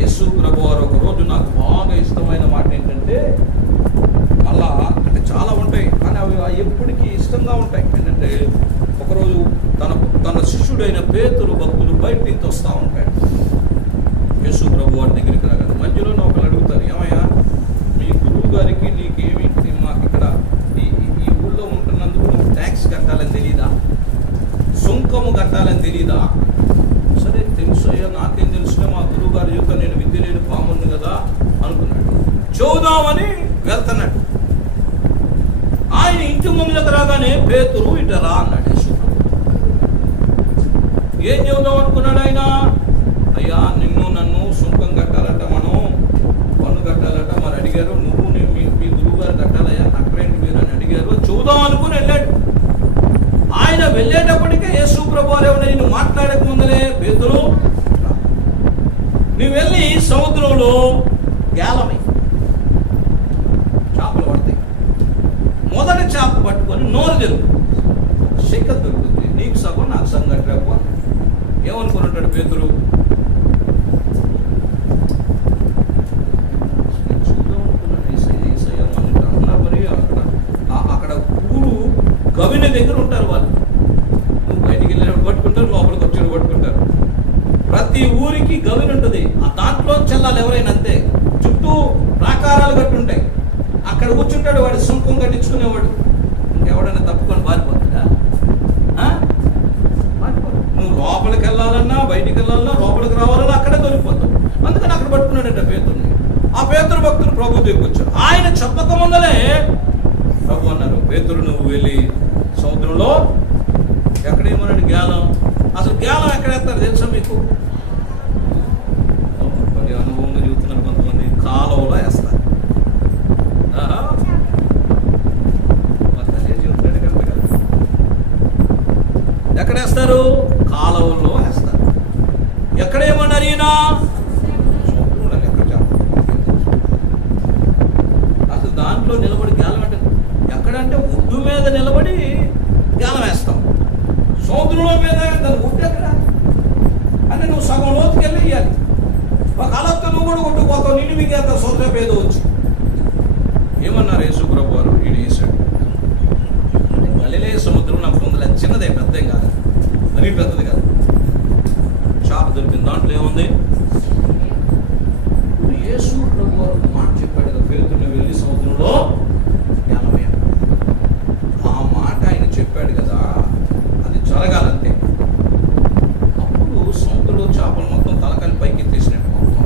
యేసు ప్రభు వారు ఒక రోజు నాకు బాగా ఇష్టమైన మాట ఏంటంటే, అలా అంటే చాలా ఉంటాయి కానీ అవి ఎప్పటికీ ఇష్టంగా ఉంటాయి. ఏంటంటే ఒకరోజు తన శిష్యుడైన పేతురు భక్తుడు బయట నుంచి వస్తూ ఉంటాడు. యేసు ప్రభు వారి దగ్గరికి రాగానే మధ్యలో ఒకరు అడుగుతారు, ఏమయ్యా మీ గురువు గారికి నీకేమి, మాకు ఇక్కడ ఈ ఊళ్ళో ఉంటున్నందుకు నువ్వు ట్యాక్స్ కట్టాలని తెలీదా, సుంకము కట్టాలని తెలీదా? సరే తెలుసు అయ్యా, నాకేం తెలుసులే, మా గురువు గారి యొక్క నేను విద్య లేని పాముంది కదా అనుకున్నాడు. చూద్దామని వెళ్తున్నాడు. ఆయన ఇంటి ముందుకు రాగానే పేతురు ఇట రా అన్నాడు. ఏం చెబుదాం అనుకున్నాడు ఆయన? అయ్యా నిన్ను నన్ను సుంకం కట్టాలట, మనం పన్ను కట్టాలట. మరి అడిగారు, నువ్వు మీ గురువు గారు కట్టాలయ్యా, కట్టరేంటి మీరు అని అడిగారు. చూద్దాం అనుకుని వెళ్ళాడు. ఆయన వెళ్ళేటప్పటికే యేసు ప్రభువారు ఏమన్నా నిన్ను మాట్లాడక ముందరే, పేతురు నువ్వు వెళ్ళి సముద్రంలో గేలమై చేపలు పడతాయి. మొదటి చేప పట్టుకొని నోరు తెరుగు, శిఖ దొరుకుతుంది, నీకు సగం నాకు సగం కట్టరేపు. ఏమనుకున్నట్టాడు పేతురు? అక్కడ ఊరు గవిని దగ్గర ఉంటారు వాళ్ళు. నువ్వు బయటికి వెళ్ళినప్పుడు పట్టుకుంటారు, లోపలికి వచ్చేటప్పుడు పట్టుకుంటారు. ప్రతి ఊరికి గవిని ఉంటుంది, ఆ దాంట్లో చెల్లాలి ఎవరైనా అంతే. చుట్టూ ప్రాకారాలు కట్టుంటాయి, అక్కడ కూర్చుంటాడు వాడు సుంకం కట్టించుకునేవాడు. ఇంకెవడైనా తప్పుకొని పారిపోతాడా? పారిపోడు. నువ్వు లోపలికి వెళ్ళాలన్నా బయటికి వెళ్ళాలన్నా లోపలికి రావాలన్నా అక్కడే దొరికిపోతాడు. చెప్పక ముందలే ప్రభు అన్నారు, పేతురు నువ్వు వెళ్ళి సముద్రంలో ఎక్కడేమన్నాడు, గేలం. అసలు గేలం ఎక్కడేస్తారు తెలుసా మీకు? కొన్ని అనుభవంగా చెబుతున్నారు కొంతమంది, కాలువలో వేస్తారు. ఎక్కడేస్తారు? కాలువలో వేస్తారు. ఎక్కడేమన్నారు ఈయన? సముద్రంలో. ఎక్కడ అసలు దాంట్లో నిలబడి గేలం అంటే ఎక్కడంటే ఒడ్డు మీద నిలబడి గేలం వేస్తాం. సముద్రంలో మీద దాని ఒడ్డు ఎక్కడ అంటే నువ్వు సగం లోతుకి వెళ్ళి ఇవ్వాలి. ఒక అలతో నువ్వు కూడా కొట్టుకుపోతావు. నిన్ను మీకు ఎంత సొంత ఏదో వచ్చి ఏమన్నారు యేసు ప్రభు వారు, ఈయన వేసాడు. గలిలయ సముద్రం నాకు ముందులే చిన్నదే, పెద్దేం కాదు, మరీ పెద్దది కాదు. చేప దొరికింది. దాంట్లో ఏముంది? యేసు ప్రభు వారు మాట చెప్పాడు కదా, పేతురుని వెళ్ళి సముద్రంలో జ్ఞానమే. ఆ మాట ఆయన చెప్పాడు కదా, అది జరగాలంటే అప్పుడు సముద్రంలో చేపలు మొత్తం తలకాయలు పైకి ఎత్తేసినట్టు మొత్తం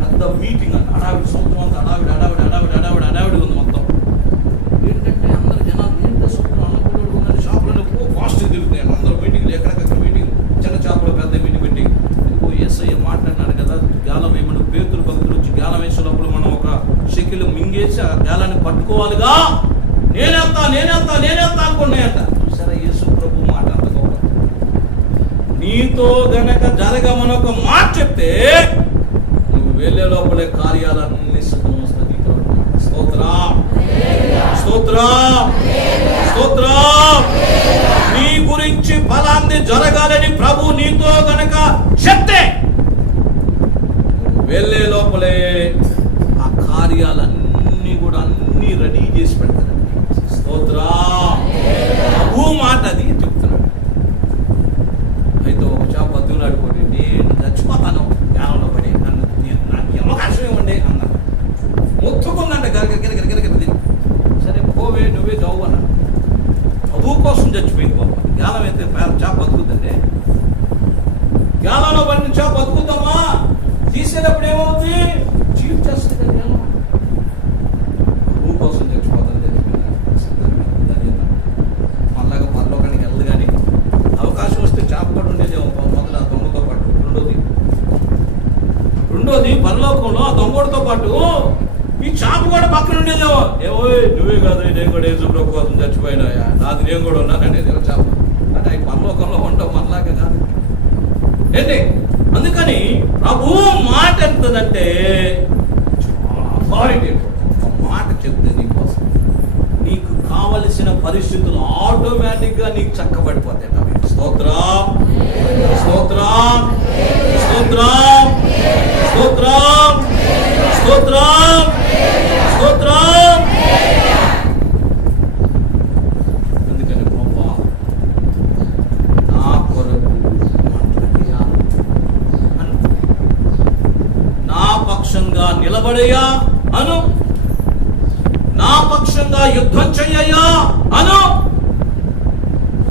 పెద్ద మీటింగ్ అంట. అడావిడి సముద్రం అంతా అడావిడి అడావిడి అడావిడి అడావిడి అడావిడి ఉంది మొత్తం. ఏంటంటే అందరు జనాలు ఏంటో సముద్రం అన్నప్పుడు ఉన్నది, చేపలు ఫాస్ట్ తిరుగుతాయి. అందరూ మీటింగ్లు, ఎక్కడికక్కడ మీటింగ్, చిన్న చేపలు పెద్ద మీటింగ్ పెట్టి ఇదిగో యేసయ్య మాట్లాడినాడు కదా, గాలం వేయమని. పేతురు భక్తులు వచ్చి గాలం వేసేటప్పుడు మనం ఒక షెకిల్ మింగేసి ఆ గాలాన్ని పట్టుకోవాలిగా. నేనేంత అనుకున్నాయంట. చూసారా యేసు ప్రభు మాట అంత గొప్ప. నీతో గనక జరగమని ఒక మాట చెప్తే నువ్వు వెళ్ళే లోపలే కార్యాలన్నీ సిద్ధం వస్తుంది. స్తోత్రం, స్తోత్రం, స్తోత్రం. నీ గురించి ఫలాన్ని జరగాలని ప్రభు నీతో గనక చెప్తే వెళ్ళే లోపలే ఆ కార్యాలన్నీ కూడా అన్ని రెడీ చేసి పెడతారండి. స్తోత్రం. ప్రభు మాట అది చెప్తున్నాడు. అయితే ఒక చేప బతుకులాడు కూడా, నేను చచ్చిపోతాను జ్ఞానంలో పడి, నాకు అవకాశం ఇవ్వండి అన్నాడు. మొత్తుకుందంట గిరగిరగిరగిరగిరగిరగిరి. సరే పోవే, నువ్వే చదువు అన్నాడు. చదువు కోసం చచ్చిపోయింది బాబు. జ్ఞానం అయితే చేప బతుకుతుందంటే, జ్ఞానంలో పడిన చేప బతుకుతామా? తీసేటప్పుడు ఏమవుతుంది? చీఫ్ చేస్తుంది కదా జ్ఞానం. చదువు కోసం చచ్చిపోతాను మళ్ళాగా పరలోకానికి వెళ్ళదు. కానీ అవకాశం వస్తే చేప కూడా ఉండేది మొదలు ఆ దొంగతో పాటు. రెండోది పరలోకంలో ఆ దొంగడితో పాటు ఈ చేప కూడా పక్కన ఉండేదేమో. ఏమో నువ్వే కాదు, నేను కూడా యేసు ప్రభు కోసం చచ్చిపోయినా, నాది నేను కూడా ఉన్నానండి చేప అంటే అవి పరలోకంలో ఉంటాం, మనలాగా కాదు ఏంటి. అందుకని ప్రభు మాట ఎంతదంటే అథారిటీ. ఒక మాట చెప్తే నీకోసం నీకు కావలసిన పరిస్థితులు ఆటోమేటిక్గా నీకు చక్కబడిపోతాయి. స్తోత్రం, స్తోత్రం, స్తోత్రం, స్తోత్రం, స్తోత్రం, స్తోత్రం. అందుకని ప్రభా నా కొరకు నా పక్షంగా నిలబడయ్యా అను, నా పక్షంగా యుద్ధం చెయ్యయ్యా అను.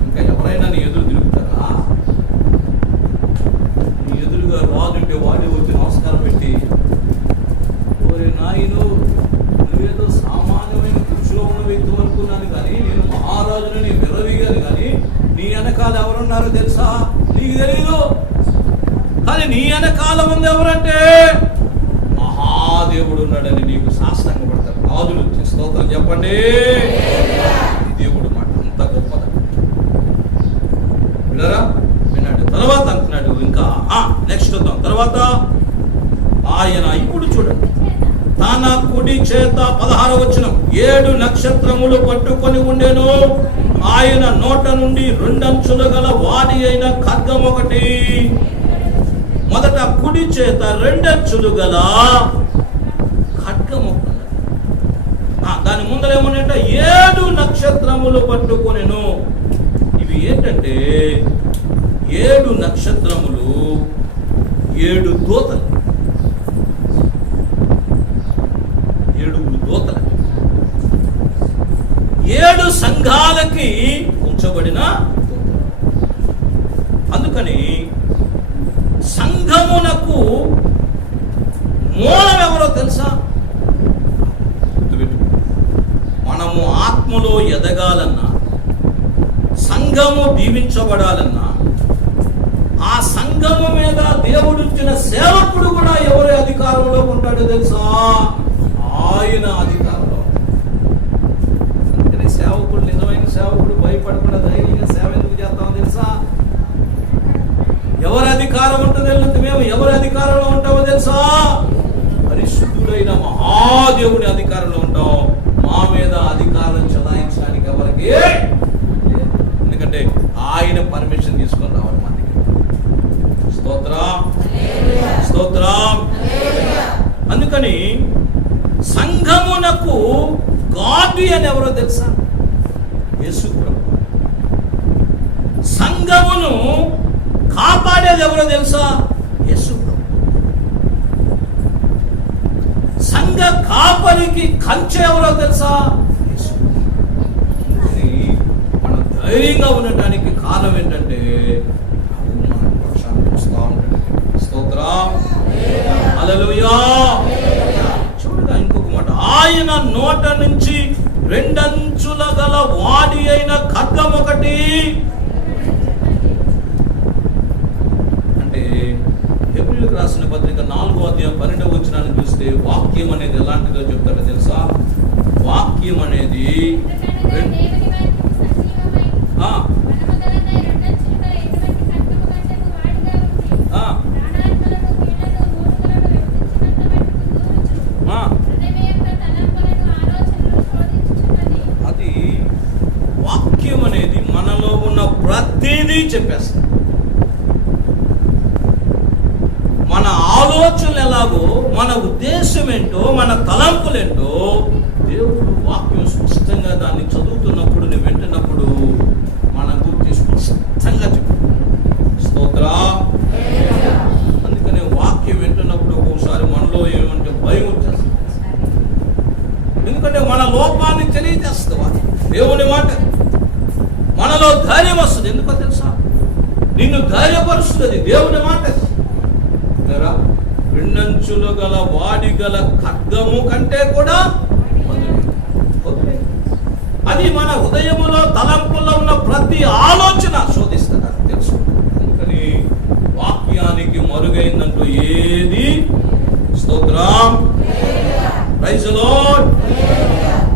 ఇంకా ఎవరైనా నీ ఎదురు తిరుగుతారా? నీ ఎదురుగా వాదుంటే వాడే వచ్చి నమస్కారం పెట్టి, ఓరే నాయను నువ్వేదో సామాన్యమైన కుర్చీలో ఉన్న వ్యక్తి అనుకున్నాను, కానీ నేను మహారాజుని విరవీగాను, కానీ నీ వెనకాల ఎవరున్నారో తెలుసా? నీకు తెలియదు. కానీ నీ వెనకాల ఉంది ఎవరంటే మహాదేవుడు ఉన్నాడని నీకు సాష్టాంగ పడతారు రాజులు. స్తోత్రం చెప్పండి. దేవుడు మాట అంత గొప్పది వినరా? విన్నాడు. తర్వాత అంటున్నాడు ఇంకా నెక్స్ట్ వద్దాం. తర్వాత ఆయన ఇప్పుడు చూడండి, తన కుడి చేత 16వ వచనం 7 నక్షత్రములు పట్టుకొని ఉండెను. ఆయన నోట నుండి 2 అంచులు గల వాడి అయిన ఖడ్గం ఒకటి. మొదట కుడి చేత 2 అంచులు గల ఖడ్గం ఒకటి. దాని ముందరేమోనంటే 7 నక్షత్రములు పట్టుకొనెను. ఇవి ఏంటంటే 7 నక్షత్రములు 7 దూతలు, 7 దూతలు, 7 సంఘాలకి ఉంచబడిన. అందుకని సంఘమునకు మూలం ఎవరో తెలుసా? సంఘములో ఎదగాలన్నా, సంఘము దీవించబడాలన్నా, ఆ సంఘము మీద దేవుడిచ్చిన సేవకుడు కూడా ఎవరి అధికారంలో ఉంటాడో తెలుసా? ఆయన అధికారంలో. అందుకని సేవకుడు, నిజమైన సేవకుడు భయపడకుండా ధైర్యంగా సేవ ఎందుకు చేస్తామో తెలుసా? ఎవరి అధికారం ఉంటుందో తెలియదు. మేము ఎవరి అధికారంలో ఉంటామో తెలుసా? పరిశుద్ధుడైన మహాదేవుని అధికారంలో ఉంటాం. మా మీద అధికారం చలాయించడానికి ఎవరికి? ఎందుకంటే ఆయన పర్మిషన్ తీసుకొని రావాలి మా దగ్గర. స్తోత్రం, స్తోత్రం. అందుకని సంఘమునకు గార్డియన్ ఎవరో తెలుసా? యేసు ప్రభు. సంఘమును కాపాడేది ఎవరో తెలుసా? యేసు ప్రభు. సంఘ కాపరికి కంచె ఎవరో తెలుసా? యేసు. మనం ధైర్యంగా ఉండటానికి కారణం ఏంటంటే మన పక్షాన్ని చూస్తూ ఉంటాడు. స్తోత్రం, హల్లెలూయా. చూడగా ఇంకొక మాట, ఆయన నోట నుంచి రెండంచుల గల వాడి అయిన ఖడ్గం ఒకటి. అంటే హెబ్రీయులకు రాసిన పత్రిక 4వ అధ్యాయం 12వ వచనాన్ని చూస్తే వాక్యం అనేది ఎలాంటిదో చెప్తాడో తెలుసా? వాక్యం అనేది అది వాక్యం అనేది మనలో ఉన్న ప్రతిదీ చెప్పేస్తుంది. మన ఆలోచనలు ఎలాగో, మన ఉద్దేశం ఏంటో, మన తలంపులేంటో దేవుడు వాక్యం స్పష్టంగా దాన్ని చదువుతున్నప్పుడు, నువ్వు వింటున్నప్పుడు మన గురించి స్పష్టంగా చెప్పు. స్తోత్ర. అందుకనే వాక్యం వింటున్నప్పుడు ఒకసారి మనలో ఏమంటే భయం వచ్చేస్తుంది. ఎందుకంటే మన లోపాన్ని తెలియజేస్తుంది వాక్యం, దేవుని మాట. మనలో ధైర్యం వస్తుంది. ఎందుకో తెలుసా? నిన్ను ధైర్యపరుస్తుంది దేవుని మాట. రెండంచులు గల వాడి గల ఖడ్గము కంటే కూడా అది మన హృదయములో, తలంపుల్లో ఉన్న ప్రతి ఆలోచన శోధిస్తుంది, తెలుసు. అందుకని వాక్యానికి మరుగైందంటూ ఏది? స్తోత్రం, ప్రైజ్ ది లార్డ్.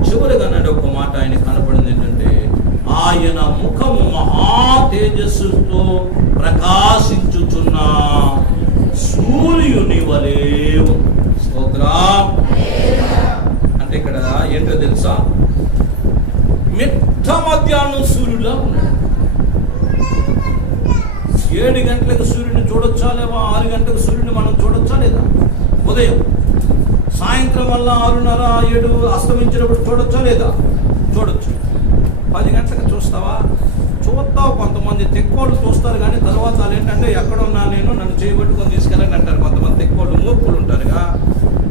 చివరిగా నాడు ఒక మాట ఆయన కనపడింది ఏంటంటే, ఆయన ముఖము మహా తేజస్సుతో ప్రకాశించుచున్న సూర్యుని వలె. స్తోత్రం. అంటే ఇక్కడ ఏంటో తెలుసా? మిట్ట మధ్యాహ్నం సూర్యుడులా ఉన్నాడు. 7 గంటలకు సూర్యుడిని చూడొచ్చా లేవా? 6 గంటలకు సూర్యుడిని మనం చూడొచ్చా లేదా? ఉదయం, సాయంత్రం వల్ల 6:30, 7 అస్తమించినప్పుడు చూడొచ్చా లేదా? చూడొచ్చు. 10 గంటలకు చూస్తావా? చూస్తావు. కొంతమంది తెక్కోళ్ళు చూస్తారు, కానీ తర్వాత వాళ్ళు ఏంటంటే ఎక్కడున్నా నేను, నన్ను చేయబట్టుకొని తీసుకెళ్ళండి అంటారు. కొంతమంది తెక్కోళ్ళు మూర్ఖులు ఉంటారుగా.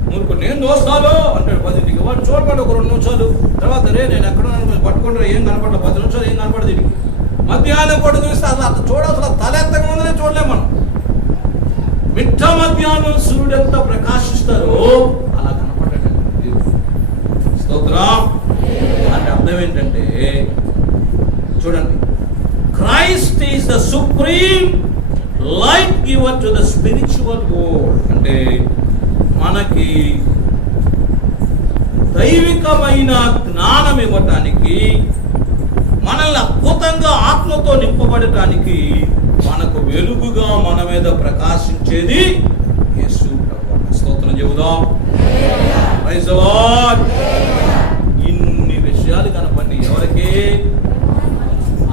మూర్ఖుడు నేను చూస్తాను అంటాడు 10ంటికి. వాడు చూడబడి ఒక 2 నిమిషాలు తర్వాత, రే నేను ఎక్కడున్నా పట్టుకుంటారు, ఏం కనపడదు. 10 నిమిషాలు ఏం కనపడదు. ఇది మధ్యాహ్నం కూడా చూస్తే అసలు అంత చూడాల్సిన తలెత్తక ముందరే చూడలేము మనం. మిట్ట మధ్యాహ్నం సూర్యుడు ఎంత ప్రకాశిస్తారో అలా కనపడ్డాడు. స్తోత్రం. అంటే అర్థం ఏంటంటే, చూడండి, Christ is the supreme light giver to the spiritual world. అంటే మనకి దైవికమైన జ్ఞానం ఇవ్వటానికి, మనల్ని అద్భుతంగా ఆత్మతో నింపబడటానికి, మనకు వెలుగుగా మన మీద ప్రకాశించేది యేసు ప్రభువు. స్తోత్రం చెబుదాం. Praise the lord. ఇన్ని విషయాలు కనపడి ఎవరికి?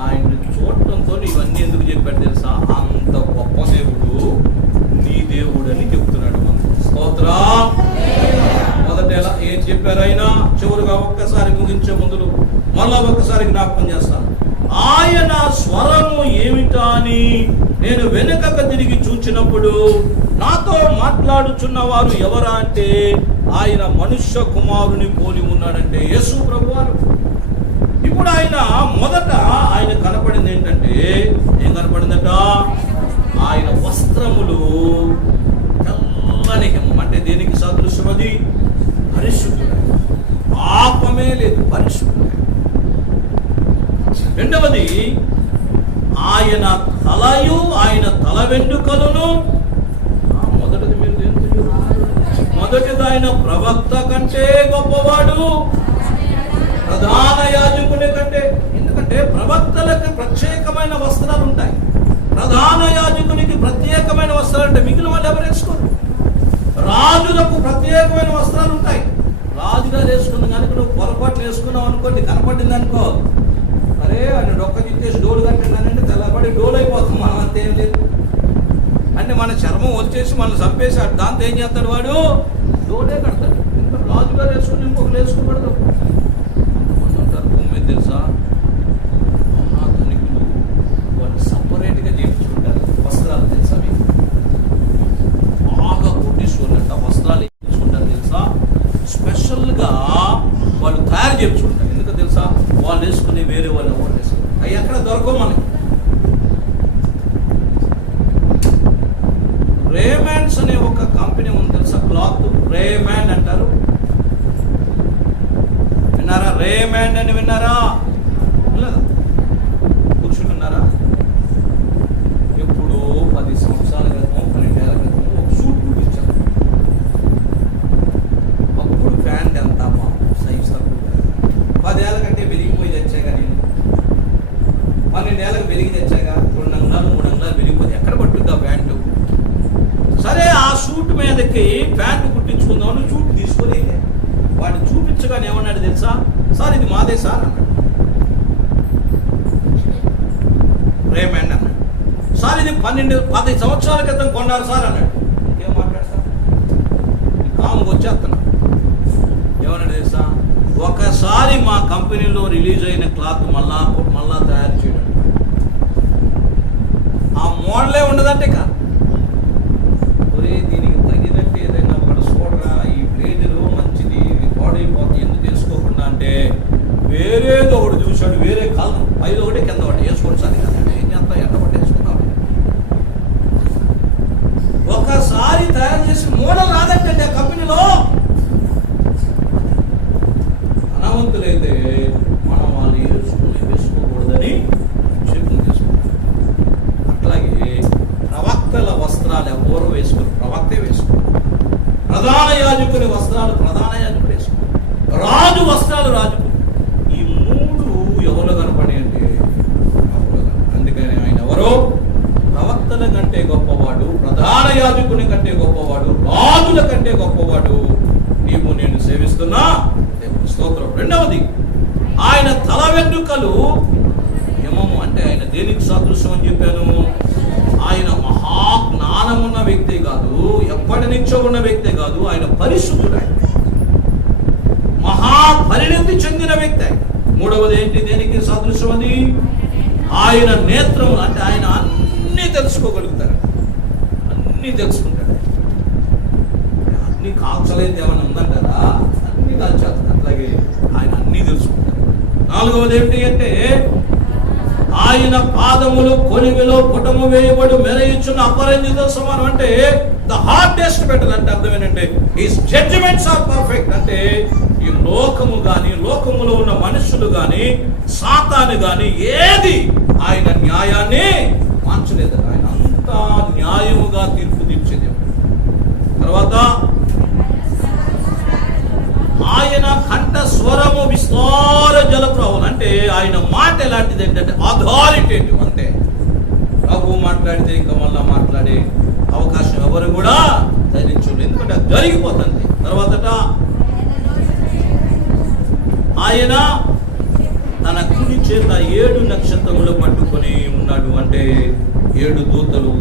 ఆయన చూడటంతో ఇవన్నీ ఎందుకు చెప్పాడు తెలుసా? అంత గొప్ప దేవుడు నీ దేవుడు అని చెప్తున్నాడు మనకు. స్తోత్రం. మొదట ఏం చెప్పారు ఆయన? చివరిగా ఒక్కసారి ముగించే ముందు మళ్ళా ఒక్కసారి జ్ఞాపకం చేస్తాను. ఆయన స్వరము ఏమిటా అని నేను వెనుకకు తిరిగి చూచినప్పుడు నాతో మాట్లాడుచున్న వారు ఎవరా అంటే, ఆయన మనుష్య కుమారుని పోలి ఉన్నాడంటే యేసు ప్రభువారు. ఇప్పుడు ఆయన మొదట ఆయన కనపడింది ఏంటంటే, ఏం కనపడిందట? ఆయన వస్త్రములు తెల్లని హిమం. అంటే దేనికి సదృశ్యం? అది పరిశుద్ధుడు, పాపమే లేదు, పరిశుద్ధుడు. మొదటిదైన ప్రవక్త కంటే గొప్పవాడు ప్రధాన యాజకుని కంటే. ఎందుకంటే ప్రవక్తలకు ప్రత్యేకమైన వస్త్రాలు ఉంటాయి, ప్రధాన యాజకునికి ప్రత్యేకమైన వస్త్రాలు ఉంటాయి, మిగిలిన వాళ్ళు ఎవరు వేసుకోరు. రాజులకు ప్రత్యేకమైన వస్త్రాలు ఉంటాయి, రాజుగారు వేసుకున్న కనుక నువ్వు పొరపాట్లు వేసుకున్నావు అనుకోండి, కనపడింది అనుకో, అరే ఆయన డొక్క చించేసి డోలు కట్టిందానంటే తెల్లబడి డోలు అయిపోతాం మనం, అంతేం లేదు. అంటే మన చర్మం వచ్చేసి మనం చంపేసి దాంతో ఏం చేస్తాడు వాడు, డోలే కడతాడు. ఇంకా రాజుగారు వేసుకుని ఇంకొకరు వేసుకోబడదు అంటారు. భూమి మీద తెలుసా మహాధనికులు వాళ్ళు సపరేట్గా చేయించుకుంటారు వస్త్రాలు, తెలుసా మీకు? బాగా కోటీశ్వరులంట వస్త్రాలు వేయించుకుంటారు తెలుసా, స్పెషల్గా వాళ్ళు తయారు చేయించుకుంటారు. ఎందుకు తెలుసా, వాళ్ళు వేసుకుని వేరే వాళ్ళు ఎవరు వేసుకుంటారు, అవి ఎక్కడ దొరకవు మనకి. రేమాండ్స్ అనే ఒక కంపెనీ ఉంది తెలుసా, క్లాత్ రేమాండ్ అంటారు. విన్నారా? రేమాండ్ అని విన్నారా? లేదా పురుషులు విన్నారా? ఎప్పుడో 10 సంవత్సరాల క్రితం 12 ఏళ్ల క్రితం ఒక సూట్ కుట్టించారు. అప్పుడు ప్యాంట్ ఎంత అమ్మా సైజ్ తక్కువ, 10 ఏళ్ళ కంటే వెలిగిపోయి తెచ్చాగా నేను, 12 ఏళ్ళకి వెలిగి తెచ్చాగా, 2 అంగుళాలు 3 అంగుళాలు వెలిగిపోయి ఎక్కడ పట్టుద్దా ప్యాంటు. సరే ఆ సూట్ మీదకి ప్యాంటు కుట్టించుకుందామని సూట్ తీసుకొని వాడిని చూపించగానే ఏమన్నాడు తెలుసా, సార్ ఇది మాదే సార్ అన్నాడు. రేమాండ్ అన్నాడు. సార్ ఇది 10 సంవత్సరాల క్రితం కొన్నారు సార్ అన్నాడు. ఇంకేం మాట్లాడతా, కాముకు వచ్చేస్తున్నా. ఏమన్నాడు తెలుసా, ఒకసారి మా కంపెనీలో రిలీజ్ అయిన క్లాత్ మళ్ళా తయారు చేయడం, ఆ మోడలే ఉండదంటే ఇక దీనికి తగినట్టు ఏదైనా ఒకటి చూడరా, ఈ బ్లేజరు మంచిది, ఇది పాడైపోతుంది, ఎందుకు వేసుకోకుండా అంటే వేరేదో ఒకటి చూశాడు, వేరే కలర్ పైలో ఒకటి కింద ఒకటి వేసుకోండి సార్ కదండి, ఏం చేస్తా ఎండ ఒకటి వేసుకుందాం. ఒకసారి తయారు చేసి మోడల్ రాదంటే ఆ కంపెనీలో ధనవంతులైతే మనం వాళ్ళు వేసుకోకూడదని చెప్పు తీసుకుంటాం. అట్లాగే ప్రవక్తల వస్త్రాలు ఎవరు వేసుకోరు, ప్రవక్తే వేసుకోరు. ప్రధాన యాజకుని వస్త్రాలు ప్రధాన యాజకుడు వేసుకోరు, రాజు వస్త్రాలు రాజుకు. ఈ 3 ఎవరు కనపడి అంటే అందుకని ఆయన ఎవరో ప్రవక్తల కంటే గొప్పవాడు, ప్రధాన యాజకుని కంటే గొప్పవాడు, రాజుల కంటే గొప్పవాడు. నీవు నేను సేవిస్తున్నా దేవుని స్తోత్రం. రెండవది, ఆయన తల వెంట్రుకలు యమము. అంటే ఆయన దేనికి సాదృశ్యం అని చెప్పాను, ఆయన మహాజ్ఞానం ఉన్న వ్యక్తే కాదు, ఎప్పటి నుంచో ఉన్న వ్యక్తే కాదు, ఆయన పరిశుద్ధుడు, ఆయన మహాపరిణతి చెందిన వ్యక్తి. మూడవది ఏంటి, దేనికి సదృశ్యం అది, ఆయన నేత్రములు. అంటే ఆయన అన్నీ తెలుసుకోగలుగుతారు, అన్నీ తెలుసుకుంటాడు. అన్ని కాల్చలేదు ఏమైనా ఉందంటారా, అన్ని కాల్చేస్తారు. అట్లాగే ఆయన అన్నీ తెలుసుకుంటారు. నాలుగవది ఏంటి అంటే ఆయన పాదములు కొనివిలో పుటము వేయబడి మెరయించున్న అపరంజిత సమానం. అంటే ద హార్డెస్ట్ బెటర్ అంటే అర్థం ఏంటంటే హిస్ జడ్జిమెంట్స్ ఆర్ పర్ఫెక్ట్. అంటే ఈ లోకము గాని, లోకములో ఉన్న మనుషులు గాని, సాతాను గాని ఏది ఆయన న్యాయాన్ని మార్చలేదు. ఆయన అంతా న్యాయముగా తీర్పు తీర్చేది. తర్వాత ఆయన కంఠ స్వరము విస్తార జలప్రవాహం. అంటే ఆయన మాట ఎలాంటిది ఏంటంటే అథారిటేటివ్. అంటే ప్రభు మాట్లాడితే ఇంకా మళ్ళా మాట్లాడే అవకాశం ఎవరు కూడా ధరించలేదు, ఎందుకంటే అది జరిగిపోతుంది. తర్వాత ఆయన తన కుడి చేత 7 నక్షత్రములు పట్టుకొని ఉన్నాడు. అంటే 7 దూతలు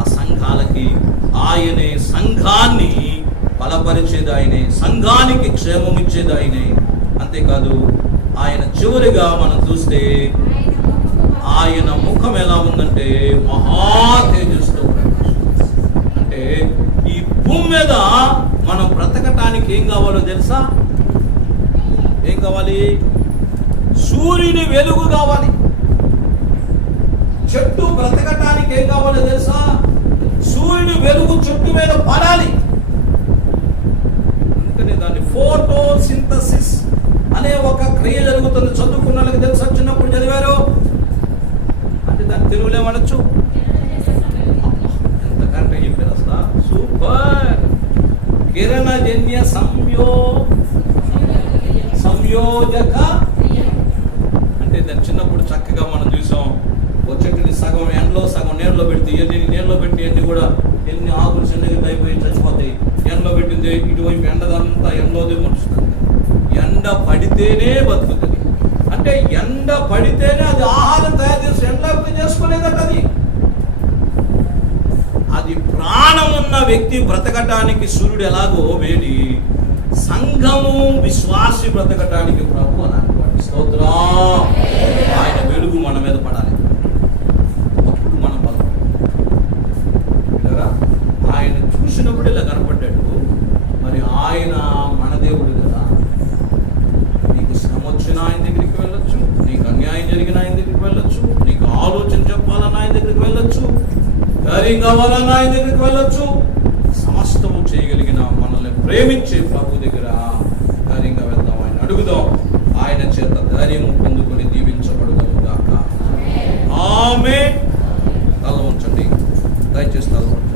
ఆ సంఘాలకి, ఆయనే సంఘాన్ని బలపరిచేది, ఆయనే సంఘానికి క్షేమం ఇచ్చేది ఆయనే. అంతేకాదు ఆయన చివరిగా మనం చూస్తే ఆయన ముఖం ఎలా ఉందంటే మహా తేజస్సుతో. అంటే ఈ భూమి మీద మనం బ్రతకటానికి ఏం కావాలో తెలుసా? ఏం కావాలి? సూర్యుని వెలుగు కావాలి. చెట్టు బ్రతకటానికి ఏం కావాలో తెలుసా? సూర్యుని వెలుగు చెట్టు మీద పడాలి. అందుకని దాన్ని ఫోటోసింథసిస్ అనే ఒక క్రియ జరుగుతుంది. చదువుకున్న వాళ్ళకి తెలుసా? చిన్నప్పుడు చదివారు అంటే దాన్ని తెలుగులో ఏమనొచ్చు? ఎంతకంటే చెప్పారు అసలు. సూపర్. కిరణజన్య సంయోజక అంటే దాన్ని చిన్నప్పుడు చక్కగా మనం చూసాం. ఓ చెట్టుని సగం ఎండలో సగం నీళ్ళలో పెడితే నీళ్ళలో పెట్టి అన్ని కూడా ఎన్ని ఆకులు చిన్నగా అయిపోయి చచ్చిపోతాయి. ఎండలో పెట్టింది ఇటువైపు ఎండదంతా ఎండలోదే ముడుస్తుంది. ఎండ పడితేనే బతుకుతుంది. అంటే ఎండ పడితేనే అది ఆహారం తయారు చేసి ఎండలోకి చేసుకోలేదట. అది ప్రాణం ఉన్న వ్యక్తి బ్రతకటానికి సూర్యుడు ఎలాగో వేడి, సంఘము విశ్వాసి బ్రతకటానికి ప్రభు అని అనుకోండి. స్తోత్రం. ఆయన వెలుగు మన మీద పడాలి. అప్పుడు మనం బలం. ఆయన చూసినప్పుడు ఇలా కనపడ్డాడు. మరి ఆయన మన దేవుడు కదా. నీకు శ్రమ వచ్చిన ఆయన దగ్గరికి వెళ్ళొచ్చు, నీకు అన్యాయం జరిగిన ఆయన దగ్గరికి వెళ్ళొచ్చు, నీకు ఆలోచన చెప్పాలన్న ఆయన దగ్గరికి వెళ్ళొచ్చు, ధైర్యం కావాలన్న ఆయన దగ్గరికి వెళ్ళొచ్చు. సమస్తము చేయగలిగిన మనల్ని ప్రేమించే ప్రభు దగ్గర ధైర్యంగా వెళ్దాం. ఆయన అడుగుదాం. ఆయన చేత ధైర్యం పొందుకొని దీవించబడుగాక. ఆమేన్. తల ఉంచండి, దయచేసి తల ఉంచండి.